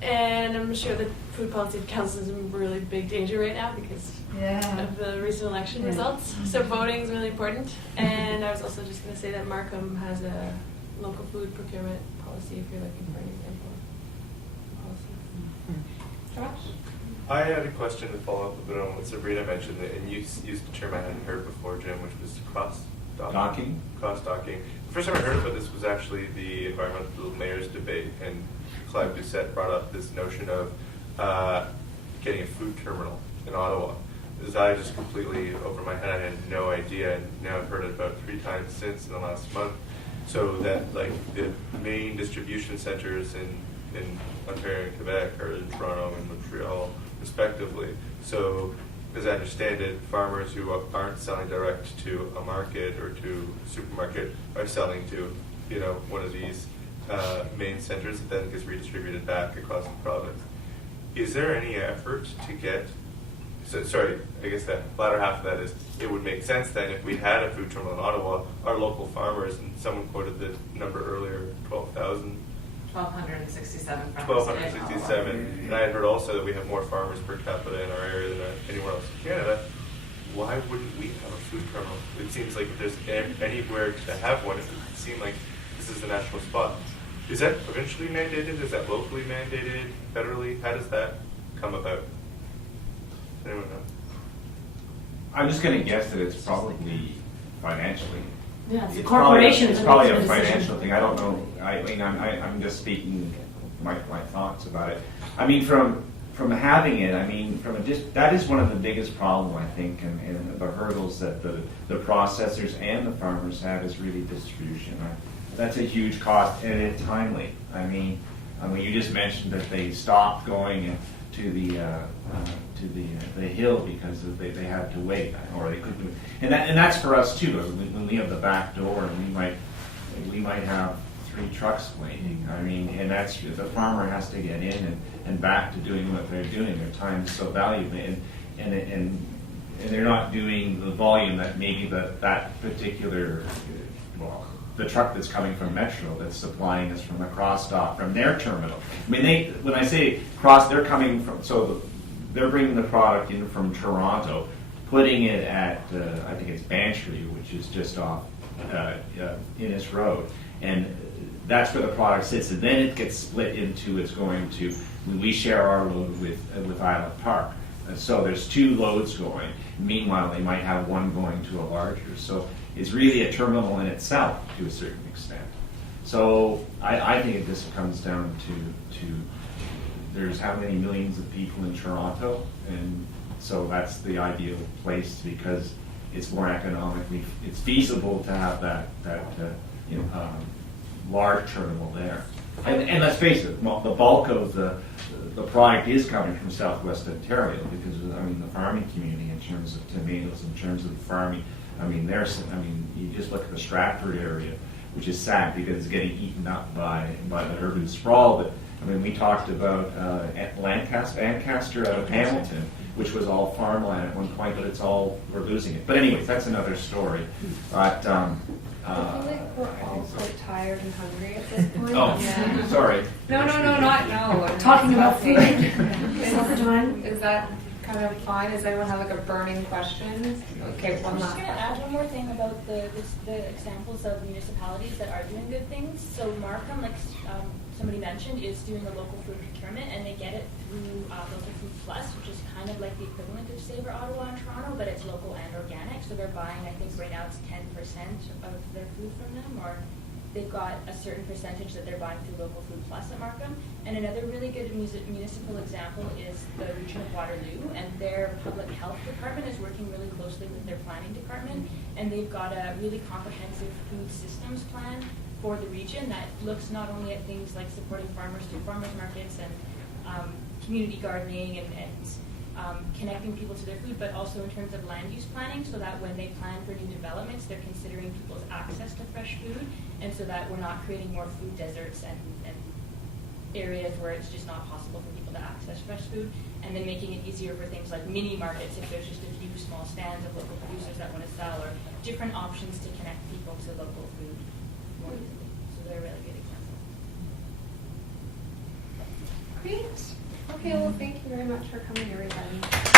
And I'm sure that Food Policy Council is in really big danger right now because of the recent election results. So voting is really important. And I was also just going to say that Markham has a local food procurement policy if you're looking for an example of policy. Josh? I had a question to follow up a bit on what Sabrina mentioned, and you used the term I hadn't heard before, Jim, which was cross-docking. Cross-docking. The first time I heard about this was actually the environmental mayors debate, and Clive Doucette brought up this notion of getting a food terminal in Ottawa. This I just completely over my head. I had no idea, and now I've heard it about 3 times since in the last month. So that like the main distribution centers in Ontario and Quebec are in Toronto and Montreal, respectively. So, as I understand it, farmers who aren't selling direct to a market or to a supermarket are selling to, one of these main centers that then gets redistributed back across the province. Is there any effort to get? I guess that latter half of that is it would make sense then if we had a food terminal in Ottawa, our local farmers, and someone quoted the number earlier, 12,000. 1,267 farmers. 1,267. And I had heard also that we have more farmers per capita in our area than anywhere else in Canada. Why wouldn't we have a food terminal? It seems like if there's anywhere to have one, it would seem like this is the national spot. Is that provincially mandated? Is that locally mandated? Federally? How does that come about? Does anyone know? I'm just going to guess that it's probably financially. Yeah, it's the It's corporations. probably a financial thing. I don't know. I mean, I'm just speaking my thoughts about it. I mean, from having it, I mean, that is one of the biggest problems, I think, and the hurdles that the processors and the farmers have is really distribution. That's a huge cost, and it's timely. I mean, you just mentioned that they stopped going to the hill because they had to wait, or they couldn't. And that's for us too. When we have the back door, and we might have 3 trucks waiting. I mean, and that's the farmer has to get in and back to doing what they're doing. Their time is so valuable, and they're not doing the volume that maybe that particular the truck that's coming from Metro that's supplying us from a cross dock from their terminal. I mean, when I say cross, they're coming from, they're bringing the product in from Toronto, putting it at, I think it's Bantry, which is just off Innis Road. And that's where the product sits. And then it gets split into, we share our load with Island Park. And so there's 2 loads going. Meanwhile, they might have one going to a larger. So it's really a terminal in itself to a certain extent. So I think it just comes down to there's how many millions of people in Toronto, and so that's the ideal place because it's more economically, it's feasible to have that large terminal there. And let's face it, the bulk of the product is coming from Southwest Ontario because the farming community in terms of tomatoes, in terms of farming. You just look at the Stratford area, which is sad because it's getting eaten up by the urban sprawl. But we talked about Lancaster out of Hamilton, which was all farmland at one point, but we're losing it. But anyways, that's another story. But I feel like we're all quite tired and hungry at this point. Oh, sorry. No, not no. I'm Talking about food. Is that kind of fine? Does anyone have like a burning question? Okay, one I'm last just going to add one more thing about the examples of municipalities that are doing good things. So Markham, like somebody mentioned, is doing a local food procurement, and they get it through Local Food Plus, which is kind of like the equivalent of Savour Ottawa and Toronto, but it's local and organic. So they're buying, I think right now it's 10% of their food from them, or they've got a certain percentage that they're buying through Local Food Plus at Markham. And another really good municipal example is the region of Waterloo, and their public health department is working really closely with their planning department, and they've got a really comprehensive food systems plan for the region that looks not only at things like supporting farmers through farmers markets and community gardening and connecting people to their food, but also in terms of land use planning, so that when they plan for new developments, they're considering people's access to fresh food, and so that we're not creating more food deserts and areas where it's just not possible for people to access fresh food, and then making it easier for things like mini markets if there's just a few small stands of local producers that want to sell, or different options to connect people to local food more easily. So they're a really good example. Great. Okay, well, thank you very much for coming, everybody.